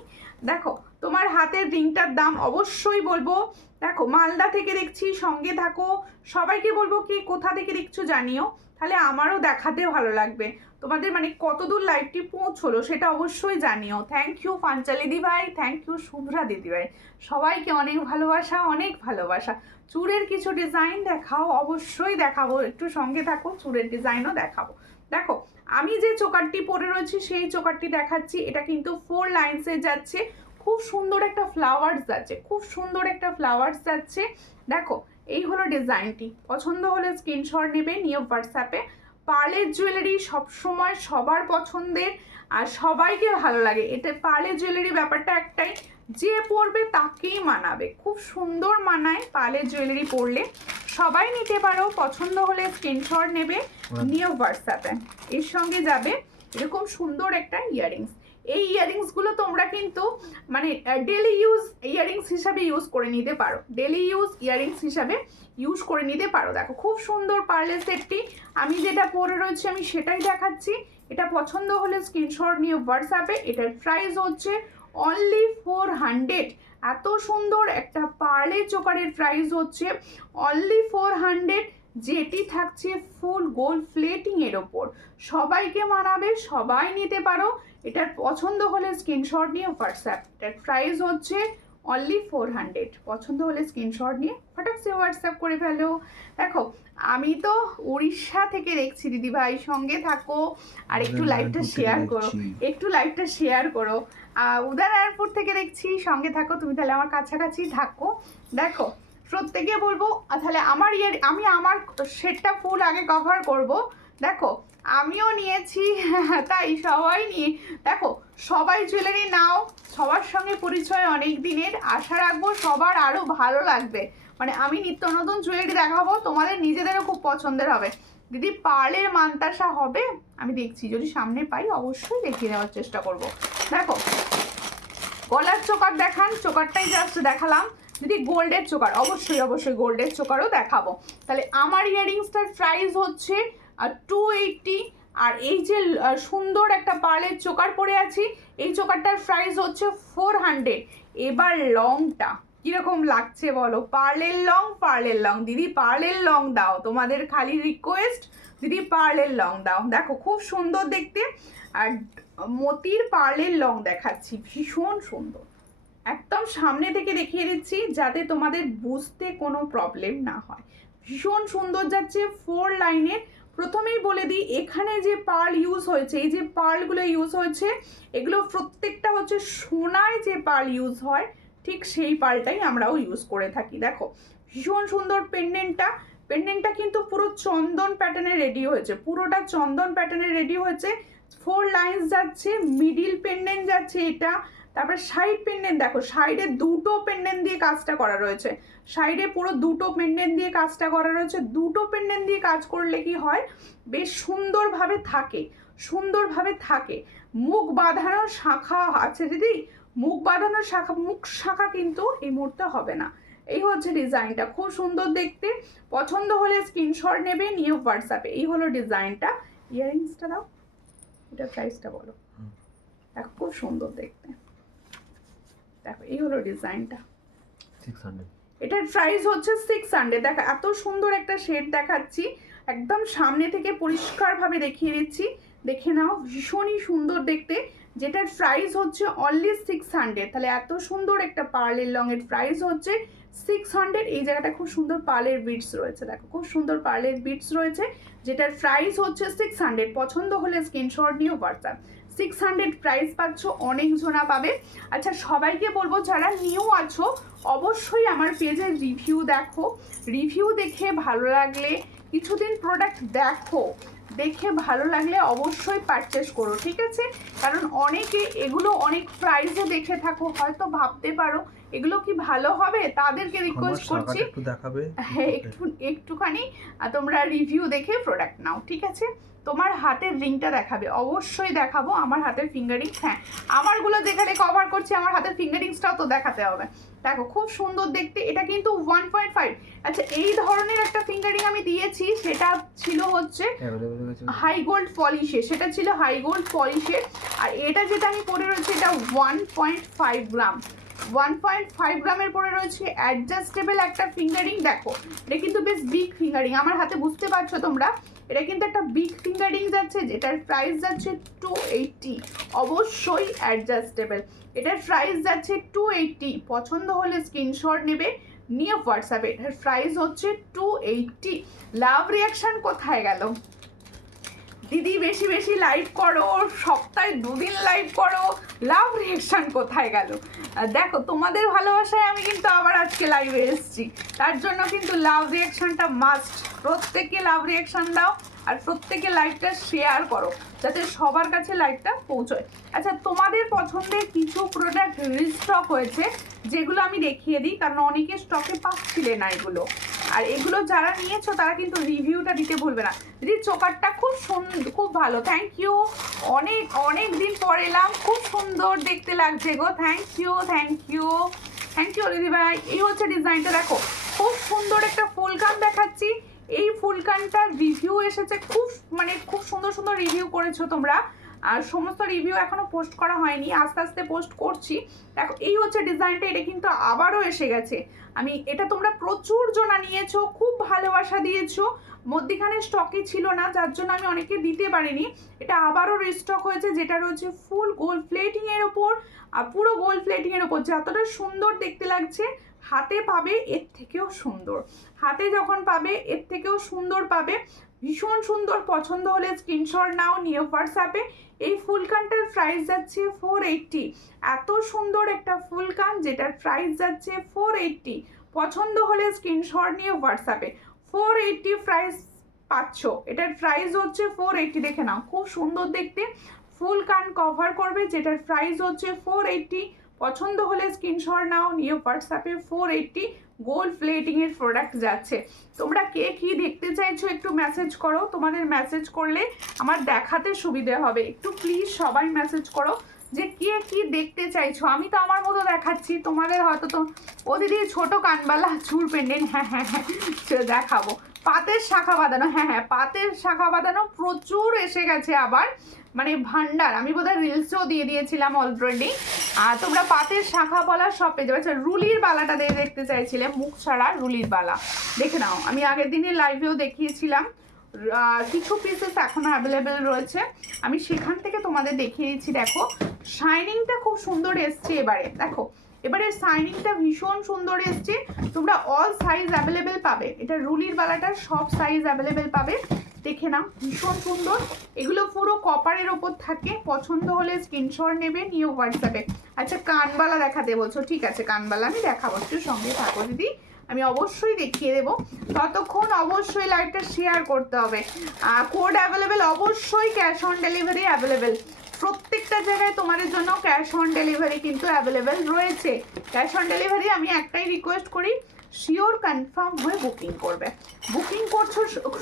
দেখো তোমার হাতের রিংটার দাম অবশ্যই বলবো। দেখো মালদা থেকে দেখছি, সঙ্গে থাকো, সবাইকে বলবো কি কোথা থেকে দেখছো জানিও, তাহলে আমারও দেখাতে ভালো লাগবে। তোমাদের মানে কতদূর লাইভটি পৌঁছলো সেটা অবশ্যই জানিও। থ্যাংক ইউ পাঞ্চালি দিভাই, থ্যাংক ইউ শুভ্রা দিদিভাই, সবাইকে অনেক ভালোবাসা, অনেক ভালোবাসা। চুড়ের কিছু ডিজাইন দেখাও, অবশ্যই দেখাবো, একটু সঙ্গে থাকো, চুড়ের ডিজাইনও দেখাবো। দেখো আমি যে চোকারটি পরে রয়েছি সেই চোকারটি দেখাচ্ছি, এটা কিন্তু 4 লাইন্সে যাচ্ছে, খুব সুন্দর একটা ফ্লাওয়ার্স যাচ্ছে, খুব সুন্দর একটা ফ্লাওয়ার্স যাচ্ছে। দেখো এই হলো ডিজাইনটি, পছন্দ হলে স্ক্রিনশট নেবে, নিয়ে হোয়াটসঅ্যাপে। পার্লের জুয়েলারি সবসময় সবার পছন্দের আর সবাইকে ভালো লাগে, এটা পার্লের জুয়েলারি ব্যাপারটা একটাই, যে পরবে তাকেই মানাবে, খুব সুন্দর মানায় পার্লের জুয়েলারি পরলে, সবাই নিতে পারো, পছন্দ হলে স্ক্রিনশট নেবে, নিয়ে হোয়াটসঅ্যাপে। এর সঙ্গে যাবে এরকম সুন্দর একটা ইয়াররিংস। এই ইয়াররিংসগুলো তোমরা কিন্তু মানে ডেলি ইউজ ইয়াররিংস হিসাবে ইউজ করে নিতে পারো, ডেলি ইউজ ইয়াররিংস হিসাবে ইউজ করে নিতে পারো। দেখো খুব সুন্দর পার্লের সেটটি, আমি যেটা পরে রয়েছি আমি সেটাই দেখাচ্ছি। এটা পছন্দ হলে স্ক্রিনশট নিয়ে হোয়াটসঅ্যাপে। এটার প্রাইস হচ্ছে অনলি 400। এত সুন্দর একটা পার্লের চোকারের প্রাইস হচ্ছে অনলি 400, যেটি থাকছে ফুল গোল্ড প্লেটিং এর ওপর, সবাইকে মানাবে, সবাই নিতে পারো। এটার পছন্দ হলে স্ক্রিনশট নিয়ে হোয়াটসঅ্যাপ। এটার প্রাইস হচ্ছে অনলি 400, পছন্দ হলে স্ক্রিনশট নিয়ে ফটাকসে হোয়াটসঅ্যাপ করে ফেলো। দেখো আমি তো উড়িষ্যা থেকে দেখছি দিদি ভাই, সঙ্গে থাকো আর একটু লাইভটা শেয়ার করো, একটু লাইভটা শেয়ার করো। উদয়নারায়ণপুর থেকে দেখছি, সঙ্গে থাকো, তুমি তাহলে আমার কাছাকাছি থাকো। দেখো প্রত্যেকে বলবো তাহলে আমি আমার সেটটা ফুল আগে কভার করব। দেখো আমিও নিয়েছি, তাই সবাই নিয়ে দেখো, সবাই জুয়েলারি নাও, সবার সঙ্গে পরিচয় অনেক দিনের, আশা রাখবো সবার আরও ভালো লাগবে। মানে আমি নিত্য নতুন জুয়েলারি দেখাবো, তোমাদের নিজেদেরও খুব পছন্দের হবে। দিদি পার্লের মানতাসা হবে, আমি দেখছি যদি সামনে পাই অবশ্যই দেখিয়ে দেওয়ার চেষ্টা করব। দেখো গলার চোকার দেখান, চোকারটাই জাস্ট দেখালাম। যদি গোল্ডের চোকার, অবশ্যই গোল্ডের চোকারও দেখাবো। তাহলে আমার ইয়াররিংসটার প্রাইস হচ্ছে 280, আর এই যে সুন্দর একটা পার্লের চোকার পরে আছি, এই চোকারটার প্রাইস হচ্ছে 400। এবার লংটা কিরকম লাগছে বলো? পার্লের লং দিদি, পার্লের লং দাও, তোমাদের খালি রিকোয়েস্ট, দিদি পার্লের লং দাও। দেখো খুব সুন্দর দেখতে, আর মতির পার্লের লং দেখাচ্ছি, ভীষণ সুন্দর, একদম সামনে থেকে দেখিয়ে দিচ্ছি যাতে তোমাদের বুঝতে কোনো প্রবলেম না হয়। ভীষণ সুন্দর যাচ্ছে 4 লাইনের। প্রথমেই বলে দিই এখানে যে পার্ল ইউজ হয়েছে, এই যে পার্লগুলো ইউজ হয়েছে, এগুলো প্রত্যেকটা হচ্ছে সোনায় যে পার্ল ইউজ হয় ঠিক সেই পার্লটাই আমরাও ইউজ করে থাকি। দেখো ভীষণ সুন্দর পেন্ডেন্টটা কিন্তু পুরো চন্দন প্যাটার্নে রেডি হয়েছে, পুরোটা চন্দন প্যাটার্নে রেডি হয়েছে। 4 লাইন্স যাচ্ছে, মিডিল পেন্ডেন্ট যাচ্ছে এটা, তারপর সাইড পেন্ডেন্ট দেখো, সাইডে দুটো পেন্ডেন্ট দিয়ে কাজটা করা রয়েছে, সাইডে পুরো দুটো পেন্ডেন্ট দিয়ে কাজটা করা রয়েছে। দুটো পেন্ডেন্ট দিয়ে কাজ করলে কি হয়, বেশ সুন্দরভাবে থাকে। মুখ বাঁধানোর শাখা আছে দিদি, মুখ বাঁধানোর শাখা, মুখ শাখা কিন্তু এই মুহূর্তে হবে না। এই হচ্ছে ডিজাইনটা, খুব সুন্দর দেখতে, পছন্দ হলে স্ক্রিনশট নেবে, নিয়ে হোয়াটসঅ্যাপে। এই হলো ডিজাইনটা। ইয়াররিংসটা দাও, এটা প্রাইসটা বলো। দেখো খুব সুন্দর দেখতে, দেখো এই হলো ডিজাইনটা, 600। এটার প্রাইস হচ্ছে 600। দেখো এত সুন্দর একটা শেড দেখাচ্ছি, একদম সামনে থেকে পরিষ্কারভাবে দেখিয়ে দিচ্ছি, দেখে নাও, ভীষণই সুন্দর দেখতে। যেটার প্রাইস হচ্ছে অনলি 600। তাহলে এত সুন্দর একটা পার্লের লংয়ের প্রাইস হচ্ছে 600। এই জায়গাটা খুব সুন্দর পার্লের বিটস রয়েছে, দেখো খুব সুন্দর পার্লের বিটস রয়েছে, যেটার প্রাইস হচ্ছে 600। পছন্দ হলে স্ক্রিনশট নিয়ে হোয়াটসঅ্যাপ। 600 প্রাইস পাচ্ছ, অনেক জনা পাবে। আচ্ছা সবাইকে বলবো যারা নিউ আছো অবশ্যই আমার পেজের রিভিউ দেখো, রিভিউ দেখে ভালো লাগলে কিছুদিন প্রোডাক্ট দেখো, দেখে ভালো লাগলে অবশ্যই পারচেস করো, ঠিক আছে? কারণ অনেকে এগুলো অনেক প্রাইসে দেখে থাকো, হয়তো ভাবতে পারো এগুলো কি ভালো হবে, তাদেরকে রিকোয়েস্ট করছি একটু দেখাবে, হ্যাঁ একটুখানি তোমরা রিভিউ দেখে প্রোডাক্ট নাও, ঠিক আছে? তোমার হাতের রিংটা দেখাবে, অবশ্যই দেখাবো আমার হাতের ফিঙ্গারিংস। হ্যাঁ আমারগুলো যেখানে কভার করছি আমার হাতের ফিঙ্গারিংসটাও তো দেখাতে হবে। দেখো খুব সুন্দর দেখতে, এটা কিন্তু 1.5। আচ্ছা এই ধরনের একটা ফিঙ্গারিং আমি দিয়েছি, সেটা ছিল হচ্ছে হাই গোল্ড পলিশে, সেটা ছিল হাই গোল্ড পলিশের। আর এটা যেটা আমি পরে রয়েছে এটা 1.5 গ্রাম, 1.5 গ্রামের পরে রয়েছে অ্যাডজাস্টেবল একটা ফিঙ্গারিং। দেখো এটা কিন্তু বেশ বিগ ফিঙ্গারিং, আমার হাতে বুঝতে পারছো তোমরা, এটা কিন্তু একটা বিগ ফিঙ্গারিং যাচ্ছে, যেটার প্রাইস যাচ্ছে 280। অবশ্যই অ্যাডজাস্টেবল, এটার প্রাইস যাচ্ছে 280। পছন্দ হলে স্ক্রিনশট নেবে, নিয়ে হোয়াটসঅ্যাপে। এটার প্রাইস হচ্ছে 280। লাভ রিয়াকশন কোথায় গেল? দিদি বেশি বেশি লাইভ করো, সপ্তাহে 2 দিন লাইভ করো, লাভ রিয়াকশন কোথায় গেল? দেখো তোমাদের ভালোবাসায় আমি কিন্তু আবার আজকে লাইভে এসেছি, তার জন্য কিন্তু লাভ রিয়াকশনটা মাস্ট। প্রত্যেকে লাভ রিয়াকশন দাও আর প্রত্যেকে লাইভটা শেয়ার করো, যাতে সবার কাছে লাইভটা পৌঁছয়। আচ্ছা তোমাদের পছন্দের কিছু প্রোডাক্ট রিস্টক হয়েছে, যেগুলো আমি দেখিয়ে দিই, কারণ অনেকে স্টকে পাচ্ছিলে না এগুলো। আর এগুলো যারা নিয়েছো তারা কিন্তু রিভিউটা দিতে ভুলবে না। দিদি চোকারটা খুব সুন্দর, খুব ভালো, থ্যাংক ইউ। অনেক অনেক দিন পর এলাম, খুব সুন্দর দেখতে লাগছে গো, thank you thank you thank you দিদি ভাই। এই হচ্ছে ডিজাইনটা, দেখো খুব সুন্দর একটা ফুলকান দেখাচ্ছি। এই ফুলকানটার রিভিউ এসেছে, খুব সুন্দর সুন্দর রিভিউ করেছো তোমরা, আর সমস্ত রিভিউ এখনো পোস্ট করা হয়নি, আস্তে আস্তে পোস্ট করছি। দেখো এই হচ্ছে ডিজাইনটা, এটা কিন্তু আবারও এসে গেছে। এটা তোমরা প্রচুর জনা নিয়েছো, খুব ভালোবাসা দিয়েছো, মধ্যিখানে স্টকে ছিল না, যার জন্য আমি অনেকে দিতে পারিনি। এটা আবারও রিস্টক হয়েছে, যেটা রয়েছে ফুল গোল্ড প্লেটিং এর ওপর, আর পুরো গোল্ড প্লেটিং এর ওপর। যতটা সুন্দর দেখতে লাগছে, হাতে পাবে এর থেকেও সুন্দর, হাতে যখন পাবে এর থেকেও সুন্দর পাবে, ভীষণ সুন্দর। পছন্দ হলে স্ক্রিনশট নাও, নিয়ে হোয়াটসঅ্যাপে। এই ফুলকানটার প্রাইস যাচ্ছে 480। এত সুন্দর একটা ফুলকান, যেটার প্রাইস যাচ্ছে 480। পছন্দ হলে স্ক্রিনশট নিয়ে হোয়াটসঅ্যাপে। 480 প্রাইস পাচ্ছ, এটার প্রাইস হচ্ছে 480। দেখে নাও খুব সুন্দর দেখতে, ফুল কান কভার করবে, যেটার প্রাইস হচ্ছে 480। পছন্দ হলে স্ক্রিনশট নাও, নিয়ে হোয়াটসঅ্যাপে। 480 গোল্ড প্লেটিং এর প্রোডাক্ট যাচ্ছে। তোমরা কে কি দেখতে চাইছো একটু মেসেজ করো, তোমাদের মেসেজ করলে আমার দেখাতে সুবিধে হবে। একটু প্লিজ সবাই মেসেজ করো যে কে কি দেখতে চাইছো। আমি তো আমার মতো দেখাচ্ছি, তোমাদের হয়তো তো ও দিদি ছোট কানবালা চুল পেন্ডেন্ট, হ্যাঁ হ্যাঁ হ্যাঁ দেখাবো। পাতের শাখা বাঁধানো, হ্যাঁ হ্যাঁ পাতের শাখা বাঁধানো প্রচুর এসে গেছে আবার, ভান্ডার। আমি বোধহয় রিলসেও দিয়ে দিয়েছিলাম অলরেডি। আর তোমরা পাতের শাখা বলা সব পেয়ে যাবে। আচ্ছা রুলির বালাটা দেখতে চাইছিলে, মুখ ছাড়া রুলির বালা, দেখে নাও। আমি আগের দিনের লাইভেও দেখিয়েছিলাম, কিছু পিসেস এখনো অ্যাভেলেবেল রয়েছে, আমি সেখান থেকে তোমাদের দেখিয়ে দিচ্ছি। দেখো শাইনিংটা খুব সুন্দর এসছে এবারে, দেখো এবারে শাইনিংটা ভীষণ সুন্দর এসছে। তোমরা অল সাইজ অ্যাভেলেবেল পাবে, এটা রুলির বালাটার সব সাইজ অ্যাভেলেবেল পাবে, দেখে নাও ভীষণ সুন্দর। এগুলো পুরো কপারের ওপর থাকে। পছন্দ হলে স্ক্রিনশট নেবে, নিয়ে হোয়াটসঅ্যাপে। আচ্ছা কানবালা দেখাতে বলছো, ঠিক আছে কানবালা আমি দেখাবো, একটু সঙ্গে থাকো দিদি, আমি অবশ্যই দেখিয়ে দেবো। ততক্ষণ অবশ্যই লাইভটা শেয়ার করতে হবে। কোড অ্যাভেলেবেল, অবশ্যই ক্যাশ অন ডেলিভারি অ্যাভেলেবেল। প্রত্যেকটা জায়গায় তোমাদের জন্য ক্যাশ অন ডেলিভারি কিন্তু অ্যাভেলেবেল রয়েছে। ক্যাশ অন ডেলিভারি আমি একটাই রিকোয়েস্ট করি, শিওর কনফার্ম হয়ে বুকিং করবে। বুকিং করছো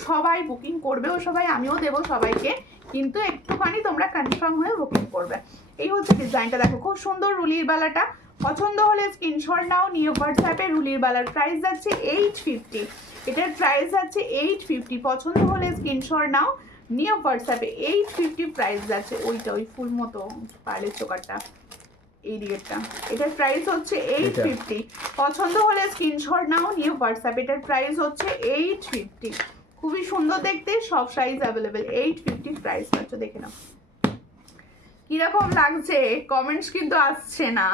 সবাই, বুকিং করবেও সবাই, আমিও দেবো সবাইকে, কিন্তু একটুখানি তোমরা কনফার্ম হয়ে বুকিং করবে। এই হচ্ছে ডিজাইনটা, দেখো খুব সুন্দর রুলির বালাটা। পছন্দ হলে স্ক্রিনশট নাও, নিয়ে হোয়াটসঅ্যাপে। রুলির বালার প্রাইস যাচ্ছে 850, এটার প্রাইস যাচ্ছে 850। পছন্দ হলে স্ক্রিনশট নাও, নিয়ে হোয়াটসঅ্যাপে। 850 প্রাইস যাচ্ছে। ওইটা ওই ফুল মতো পার্লের চোকারটা, এই দিকেরটা, এটার প্রাইস হচ্ছে 850। পছন্দ হলে স্ক্রিনশট নাও, নিয়ে হোয়াটসঅ্যাপ। এটার প্রাইস হচ্ছে 850। খুবই সুন্দর দেখতে, সব সাইজ অ্যাভেলেবেল। 850 প্রাইস পাচ্ছ, দেখে নাও। কিরকম লাগছে কমেন্টস কিন্তু আসছে না,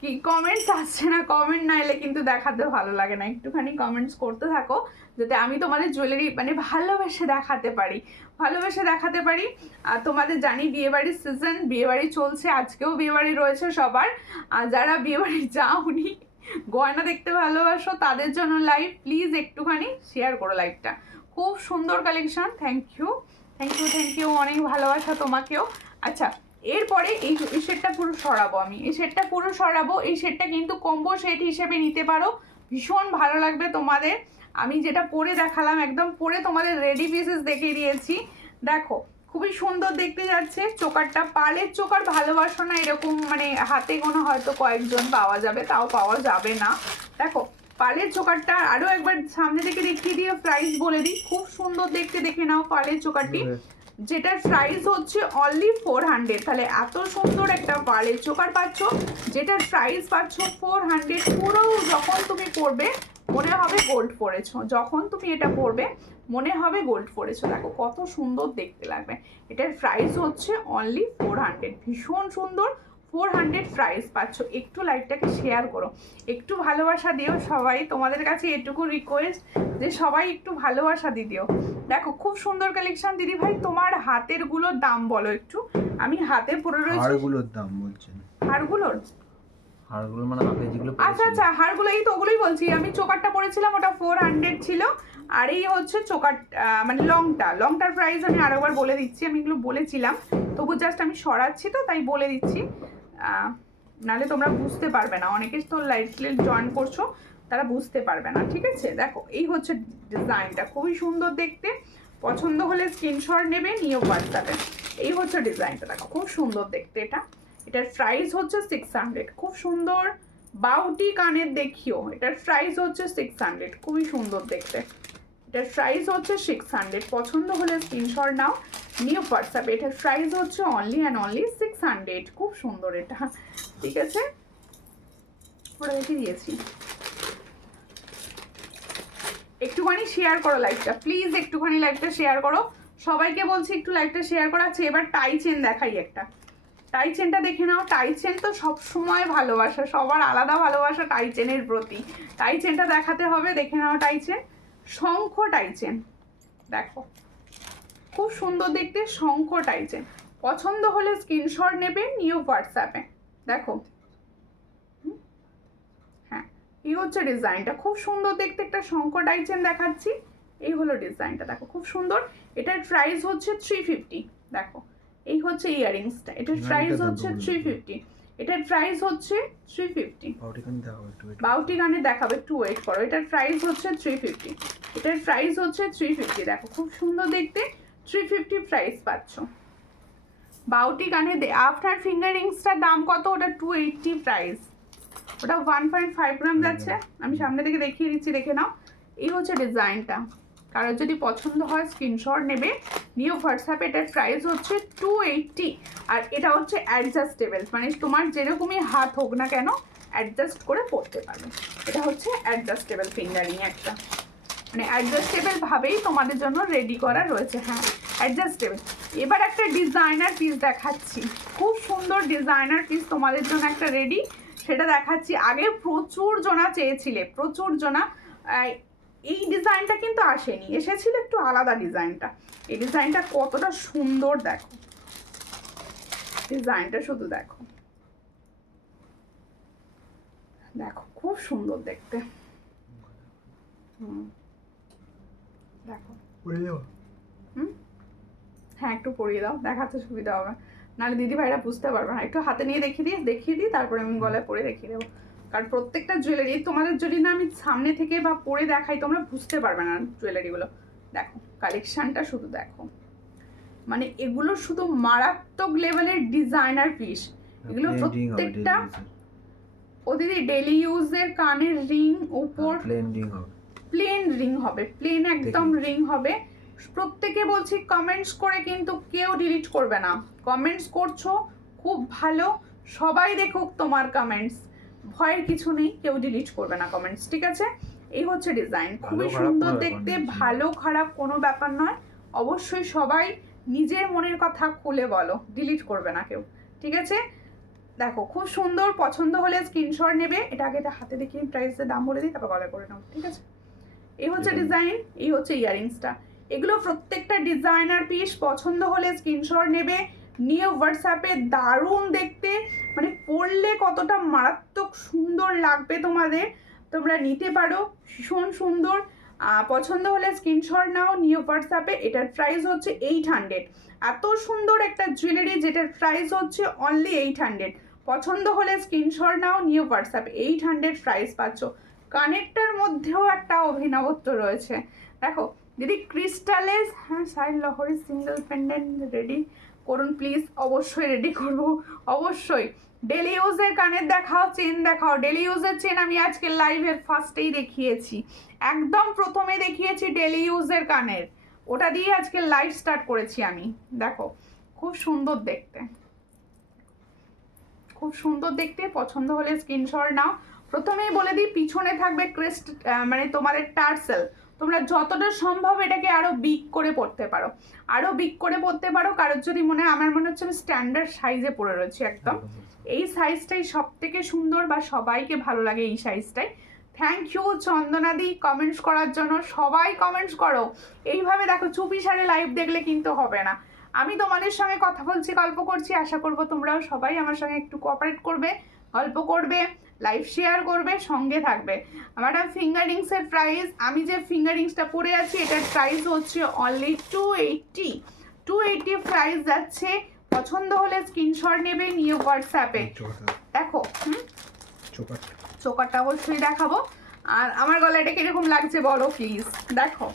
কি কমেন্টস আসছে না, কমেন্ট না এলে কিন্তু দেখাতে ভালো লাগে না, একটুখানি কমেন্টস করতে থাকো যাতে আমি তোমাদের জুয়েলারি মানে ভালোবেসে দেখাতে পারি, আর তোমাদের জানি বিয়েবাড়ির সিজন, বিয়েবাড়ি চলছে, আজকেও বিয়েবাড়ি রয়েছে সবার, আর যারা বিয়েবাড়ি যাওনি গয়না দেখতে ভালোবাসো তাদের জন্য লাইভ, প্লিজ একটুখানি শেয়ার করো লাইভটা। খুব সুন্দর কালেকশন, থ্যাংক ইউ, অনেক ভালোবাসা তোমাকেও। আচ্ছা, এরপরে এই সেটটা পুরো সরাবো আমি, এই সেটটা কিন্তু কম্বো সেট হিসেবে নিতে পারো, ভীষণ ভালো লাগবে তোমাদের। আমি যেটা পরে দেখালাম একদম পরে তোমাদের রেডি পিসেস দেখিয়ে দিয়েছি, দেখো খুবই সুন্দর দেখতে যাচ্ছে। চোকারটা পালের চোকার ভালোবাসো না এরকম মানে হাতে গোনা হয়তো কয়েকজন পাওয়া যাবে, তাও পাওয়া যাবে না। দেখো পালের চোকারটা আরো একবার সামনে থেকে দেখিয়ে দিয়ে প্রাইস বলে দিই, খুব সুন্দর দেখতে, দেখে নাও পালের চোকারটি, যেটার প্রাইস হচ্ছে অনলি 400। তাহলে এত সুন্দর একটা পালের চোকার পাচ্ছ, যেটার প্রাইস পাচ্ছ 400। পুরো যখন তুমি পরবে মনে হবে গোল্ড পরেছো, যখন তুমি এটা পরবে মনে হবে গোল্ড পরেছো। দেখো কত সুন্দর দেখতে লাগবে। এটার প্রাইস হচ্ছে অনলি 400, ভীষণ সুন্দর। 400 প্রাইস পাচ্ছ। একটু লাইভটাকে শেয়ার করো, একটু ভালোবাসা দিও সবাই, তোমাদের কাছে এটুকু রিকোয়েস্ট যে সবাই একটু ভালোবাসা দিও। দেখো খুব সুন্দর কালেকশন। দিদি ভাই তোমার হাতের গুলোর দাম বলো একটু, আমি হাতে পরে রয়েছে। হারগুলোর দাম বলছেন? হারগুলোর মানে হাতে যেগুলো আচ্ছা হারগুলো এই তো ওগুলোই বলছি। আমি চোকারটা পরেছিলাম ওটা 400 ছিল, আর এই হচ্ছে চোকার মানে লংটার প্রাইস আমি আরেকবার বলে দিচ্ছি, আমি এগুলো বলেছিলাম তবু জাস্ট আমি সরাচ্ছি তো তাই বলে দিচ্ছি, নাহলে তোমরা বুঝতে পারবে না, অনেকে তো লাইভ জয়েন করছো তারা বুঝতে পারবে না, ঠিক আছে। দেখো এই হচ্ছে ডিজাইনটা, খুবই সুন্দর দেখতে, পছন্দ হলে স্ক্রিনশট নেবে, নিও হোয়াটসঅ্যাপে। এই হচ্ছে ডিজাইনটা, দেখো খুব সুন্দর দেখতে। এটার প্রাইস হচ্ছে 600, খুব সুন্দর বাউটি কানের দেখিও, এটার প্রাইস হচ্ছে 600, খুবই সুন্দর দেখতে। এটার প্রাইস হচ্ছে 600, পছন্দ হলে স্ক্রিনশট নাও, নিউ হোয়াটসঅ্যাপ। এটার প্রাইস হচ্ছে অনলি অ্যান্ড অনলি 600, খুব সুন্দর এটা, ঠিক আছে। ওটা রেখে দিয়েছি, একটুখানি শেয়ার করো লাইভটা, প্লিজ একটুখানি লাইভটা শেয়ার করো, সবাইকে বলছি একটু লাইভটা শেয়ার করা আছে। এবার টাই চেন দেখাই একটা, টাই চেনটা দেখে নাও। টাই চেন তো সবসময় ভালোবাসা, সবার আলাদা ভালোবাসা টাই চেনের প্রতি। টাই চেনটা দেখাতে হবে, দেখে নাও। টাই চেন, শঙ্খ টাই চেন, দেখো খুব সুন্দর দেখতে, শঙ্খ টাই চেন। পছন্দ হলে স্ক্রিনশট নেবে, নিউ হোয়াটসঅ্যাপে। দেখো হ্যাঁ, এই হচ্ছে ডিজাইনটা, খুব সুন্দর দেখতে একটা শঙ্খ টাই চেন দেখাচ্ছি। এই হলো ডিজাইনটা, দেখো খুব সুন্দর। এটার প্রাইস হচ্ছে 350। দেখো এই হচ্ছে ইয়ারিংসটা, এটার প্রাইস হচ্ছে 350, এটার প্রাইস হচ্ছে 350। বাউটি গানে দেখাবো, একটু ওয়েট করো। এটার প্রাইস হচ্ছে 350, এটার প্রাইস হচ্ছে 350। দেখো খুব সুন্দর দেখতে, 350 প্রাইস পাচ্ছ। বাউটি গানে আফটার ফিঙ্গারিংসটার দাম কত? ওটা 280 প্রাইস, ওটা 1.5 গ্রাম যাচ্ছে। আমি সামনে থেকে দেখিয়ে দিচ্ছি, দেখে নাও। এই হচ্ছে ডিজাইনটা, কারোর যদি পছন্দ হয় স্ক্রিনশট নেবে, নিউ হোয়াটসঅ্যাপে। এটার প্রাইস হচ্ছে 280, আর এটা হচ্ছে অ্যাডজাস্টেবল, মানে তোমার যেরকমই হাত হোক না কেন অ্যাডজাস্ট করে পরতে পারবে। এটা হচ্ছে অ্যাডজাস্টেবল ফিঙ্গারিং একটা, মানে অ্যাডজাস্টেবল ভাবেই তোমাদের জন্য রেডি করা রয়েছে। হ্যাঁ অ্যাডজাস্টেবল। এবার একটা ডিজাইনার পিস দেখাচ্ছি, খুব সুন্দর ডিজাইনার পিস তোমাদের জন্য একটা রেডি, সেটা দেখাচ্ছি। আগে প্রচুর জনা চেয়েছিলে, প্রচুর জনা। এই ডিজাইনটা কিন্তু আসেনি, এসেছিল একটু আলাদা ডিজাইনটা। এই ডিজাইনটা কতটা সুন্দর দেখো, ডিজাইনটা শুধু দেখো, দেখো খুব সুন্দর দেখতে। দেখো হ্যাঁ একটু পরিয়ে দাও, দেখাতে সুবিধা হবে, নাহলে দিদি ভাইরা বুঝতে পারবে না। একটু হাতে নিয়ে দেখিয়ে দিই, তারপরে আমি গলায় পরে দেখিয়ে দেবো। কারণ প্রত্যেকটা জুয়েলারি তোমাদের যদি না আমি সামনে থেকে বা পরে দেখাই তোমরা বুঝতে পারবে না জুয়েলারিগুলো। দেখো কালেকশানটা শুধু দেখো, মানে এগুলো শুধু মারাত্মক লেভেলের ডিজাইনার পিস। এগুলো প্রত্যেকটা ও দিদি ডেলি ইউজের কানের রিং উপর প্লেন রিং হবে, প্লেন একদম রিং হবে। প্রত্যেকে বলছি কমেন্টস করে কিন্তু কেউ ডিলিট করবে না, কমেন্টস করছো খুব ভালো, সবাই দেখুক তোমার কমেন্টস, ভয়ের কিছু নেই, কেউ ডিলিট করবে না কমেন্টস, ঠিক আছে। এই হচ্ছে ডিজাইন, খুবই সুন্দর দেখতে, ভালো খারাপ কোনো ব্যাপার নয়, অবশ্যই সবাই নিজের মনের কথা খুলে বলো, ডিলিট করবে না কেউ, ঠিক আছে? দেখো খুব সুন্দর, পছন্দ হলে স্ক্রিনশট নেবে। এটা আগে হাতে দেখিয়ে প্রাইসের দাম বলে দিই, তারপর গলায় করে নাও, ঠিক আছে? এই হচ্ছে ডিজাইন, এই হচ্ছে ইয়ারিংসটা। এগুলো প্রত্যেকটা ডিজাইনার পিস, পছন্দ হলে স্ক্রিনশট নেবে, নিয়ে হোয়াটসঅ্যাপে। দারুণ দেখতে, মানে পরলে কতটা মারাত্মক সুন্দর লাগবে তোমাদের, তোমরা নিতে পারো, ভীষণ সুন্দর। পছন্দ হলে স্ক্রিনশট নাও, নিয়ে হোয়াটসঅ্যাপে। এটার প্রাইস হচ্ছে 800। এত সুন্দর একটা জুয়েলারি যেটার প্রাইস হচ্ছে অনলি 800। পছন্দ হলে স্ক্রিনশট নাও, নিয়ে হোয়াটসঅ্যাপে। 800 প্রাইস পাচ্ছ। কানেরটার মধ্যেও একটা অভিনবত্ব রয়েছে, দেখো দিদি ক্রিস্টালের, হ্যাঁ সাইড লহরি সিঙ্গেল পেন্ডেন্ট রেডি করুন প্লিজ। অবশ্যই রেডি করব, অবশ্যই। ডেলি ইউজের কানের দেখাও, চেন দেখাও। ডেলি ইউজের চেন আমি আজকে লাইভের ফার্স্টেই দেখিয়েছি, একদম প্রথমে দেখিয়েছি ডেলি ইউজের কানের, ওটা দিয়ে আজকে লাইভ স্টার্ট করেছি আমি। দেখো খুব সুন্দর দেখতে, খুব সুন্দর দেখতে। পছন্দ হলে স্ক্রিনশট নাও। প্রথমেই বলে দিই, পিছনে থাকবে ক্রেস্ট, মানে তোমাদের টার্সেল। তোমরা যতটা সম্ভব এটাকে আরো বিগ করে পড়তে পারো, আরো বিগ করে পড়তে পারো। কারোর যদি আমার মনে হচ্ছে আমি স্ট্যান্ডার্ড সাইজে পরে রয়েছি একদম। এই সাইজটাই সব থেকে সুন্দর, বা সবাইকে ভালো লাগে এই সাইজটাই। থ্যাংক ইউ চন্দনাদি কমেন্টস করার জন্য, সবাই কমেন্টস করো। এইভাবে দেখো চুপি সারে লাইভ দেখলে কিন্তু হবে না। আমি তোমাদের সঙ্গে কথা বলছি, গল্প করছি, আশা করবো তোমরাও সবাই আমার সঙ্গে একটু কোঅপারেট করবে, গল্প করবে, লাইভ শেয়ার করবে, সঙ্গে থাকবে। ম্যাডাম ফিঙ্গারিংসের প্রাইস, আমি যে ফিঙ্গারিংসটা পরে আছি এটার প্রাইস হচ্ছে অনলি 280 প্রাইস যাচ্ছে। পছন্দ হলে স্ক্রিনশট নেবে, নিয়ে হোয়াটসঅ্যাপে। দেখো চোকারটা অবশ্যই দেখাবো। আর আমার গলাটা কিরকম লাগছে বলো প্লিজ, দেখো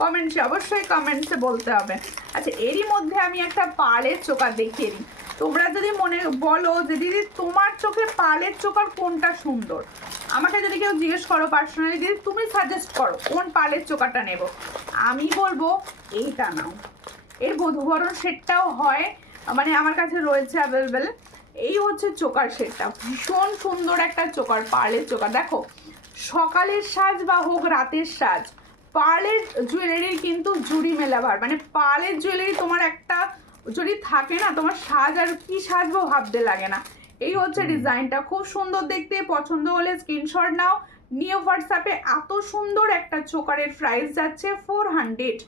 কমেন্টসে, অবশ্যই কমেন্টসে বলতে হবে। আচ্ছা এরই মধ্যে আমি একটা পার্লের চোকার দেখিয়ে দিই। তোমরা যদি মনে বলো যে দিদি তোমার চোখে পার্লের চোকার কোনটা সুন্দর, আমাকে যদি কেউ জিজ্ঞেস করো পার্সোনালি, দিদি তুমি সাজেস্ট করো কোন পার্লের চোকারটা নেব, আমি বলবো এইটা নাও। এর বধূবরণ সেটটাও হয়, মানে আমার কাছে রয়েছে অ্যাভেলেবেল। এই হচ্ছে চোকার সেটটা, ভীষণ সুন্দর একটা চোকার, পার্লের চোকার। দেখো সকালের সাজ বা হোক রাতের সাজ, পার্লের জুয়েলারির কিন্তু জুড়ি মেলাবার, মানে পার্লের জুয়েলারি তোমার একটা যদি থাকে না, তোমার সাজ আর কি সাজবো ভাবতে লাগে না। এই হচ্ছে ডিজাইনটা, খুব সুন্দর দেখতে। পছন্দ হলে স্ক্রিনশট নাও, নিয়ে হোয়াটসঅ্যাপে। এত সুন্দর একটা চোকারের প্রাইস যাচ্ছে 400।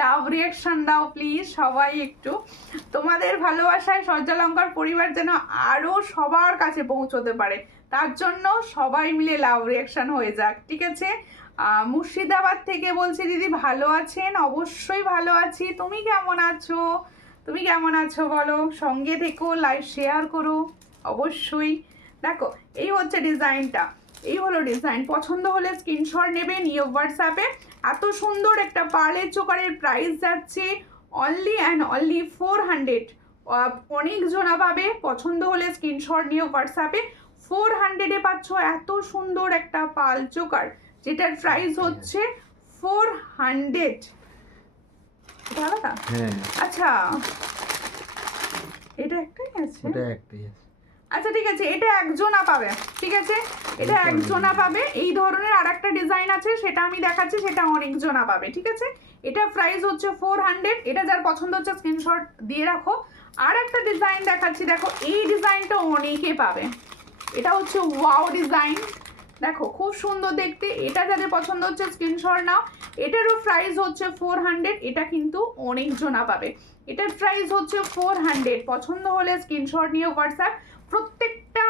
লাভ রিয়াকশন দাও প্লিজ সবাই একটু, তোমাদের ভালোবাসায় সূর্যালঙ্কার পরিবার যেন আরো সবার কাছে পৌঁছতে পারে, তার জন্য সবাই মিলে লাভ রিয়াকশন হয়ে যাক, ঠিক আছে? মুর্শিদাবাদ থেকে বলছি দিদি ভালো আছেন? অবশ্যই ভালো আছি, তুমি কেমন আছো? তুমি কেমন আছো বলো, সঙ্গে থেকো, লাইভ শেয়ার করো অবশ্যই। দেখো এই হচ্ছে ডিজাইনটা, এই হলো ডিজাইন। পছন্দ হলে স্ক্রিনশট নেবে, নিয়ে হোয়াটসঅ্যাপে। এত সুন্দর একটা পার্লের চোকারের প্রাইস যাচ্ছে অনলি অ্যান্ড অনলি 400। অনেক জনা পাবে, পছন্দ হলে স্ক্রিনশট নিয়ে হোয়াটসঅ্যাপে। 400-এ পাচ্ছ এত সুন্দর একটা পার্ল চোকার, যেটার প্রাইস হচ্ছে 400। এটা আলাদা? হ্যাঁ আচ্ছা এটা একটাই আছে, এটা একটাই আছে। আচ্ছা ঠিক আছে, এটা একজনা পাবে, ঠিক আছে, এটা একজনা পাবে। এই ধরনের আর একটা ডিজাইন আছে, সেটা আমি দেখাচ্ছি, সেটা অনেকজনা পাবে, ঠিক আছে? এটা প্রাইস হচ্ছে 400। এটা যার পছন্দ হচ্ছে স্ক্রিনশট দিয়ে রাখো। আর একটা ডিজাইন দেখাচ্ছি, দেখো এই ডিজাইনটা অনেকে পাবে, এটা হচ্ছে ওয়াও ডিজাইন। দেখো খুব সুন্দর দেখতে, এটা যাদের পছন্দ হচ্ছে স্ক্রিনশট নাও। এটারও প্রাইস হচ্ছে 400, এটা কিন্তু অনেকজনা পাবে। এটার প্রাইস হচ্ছে 400। পছন্দ হলে স্ক্রিনশট নিয়ে হোয়াটসঅ্যাপ। প্রত্যেকটা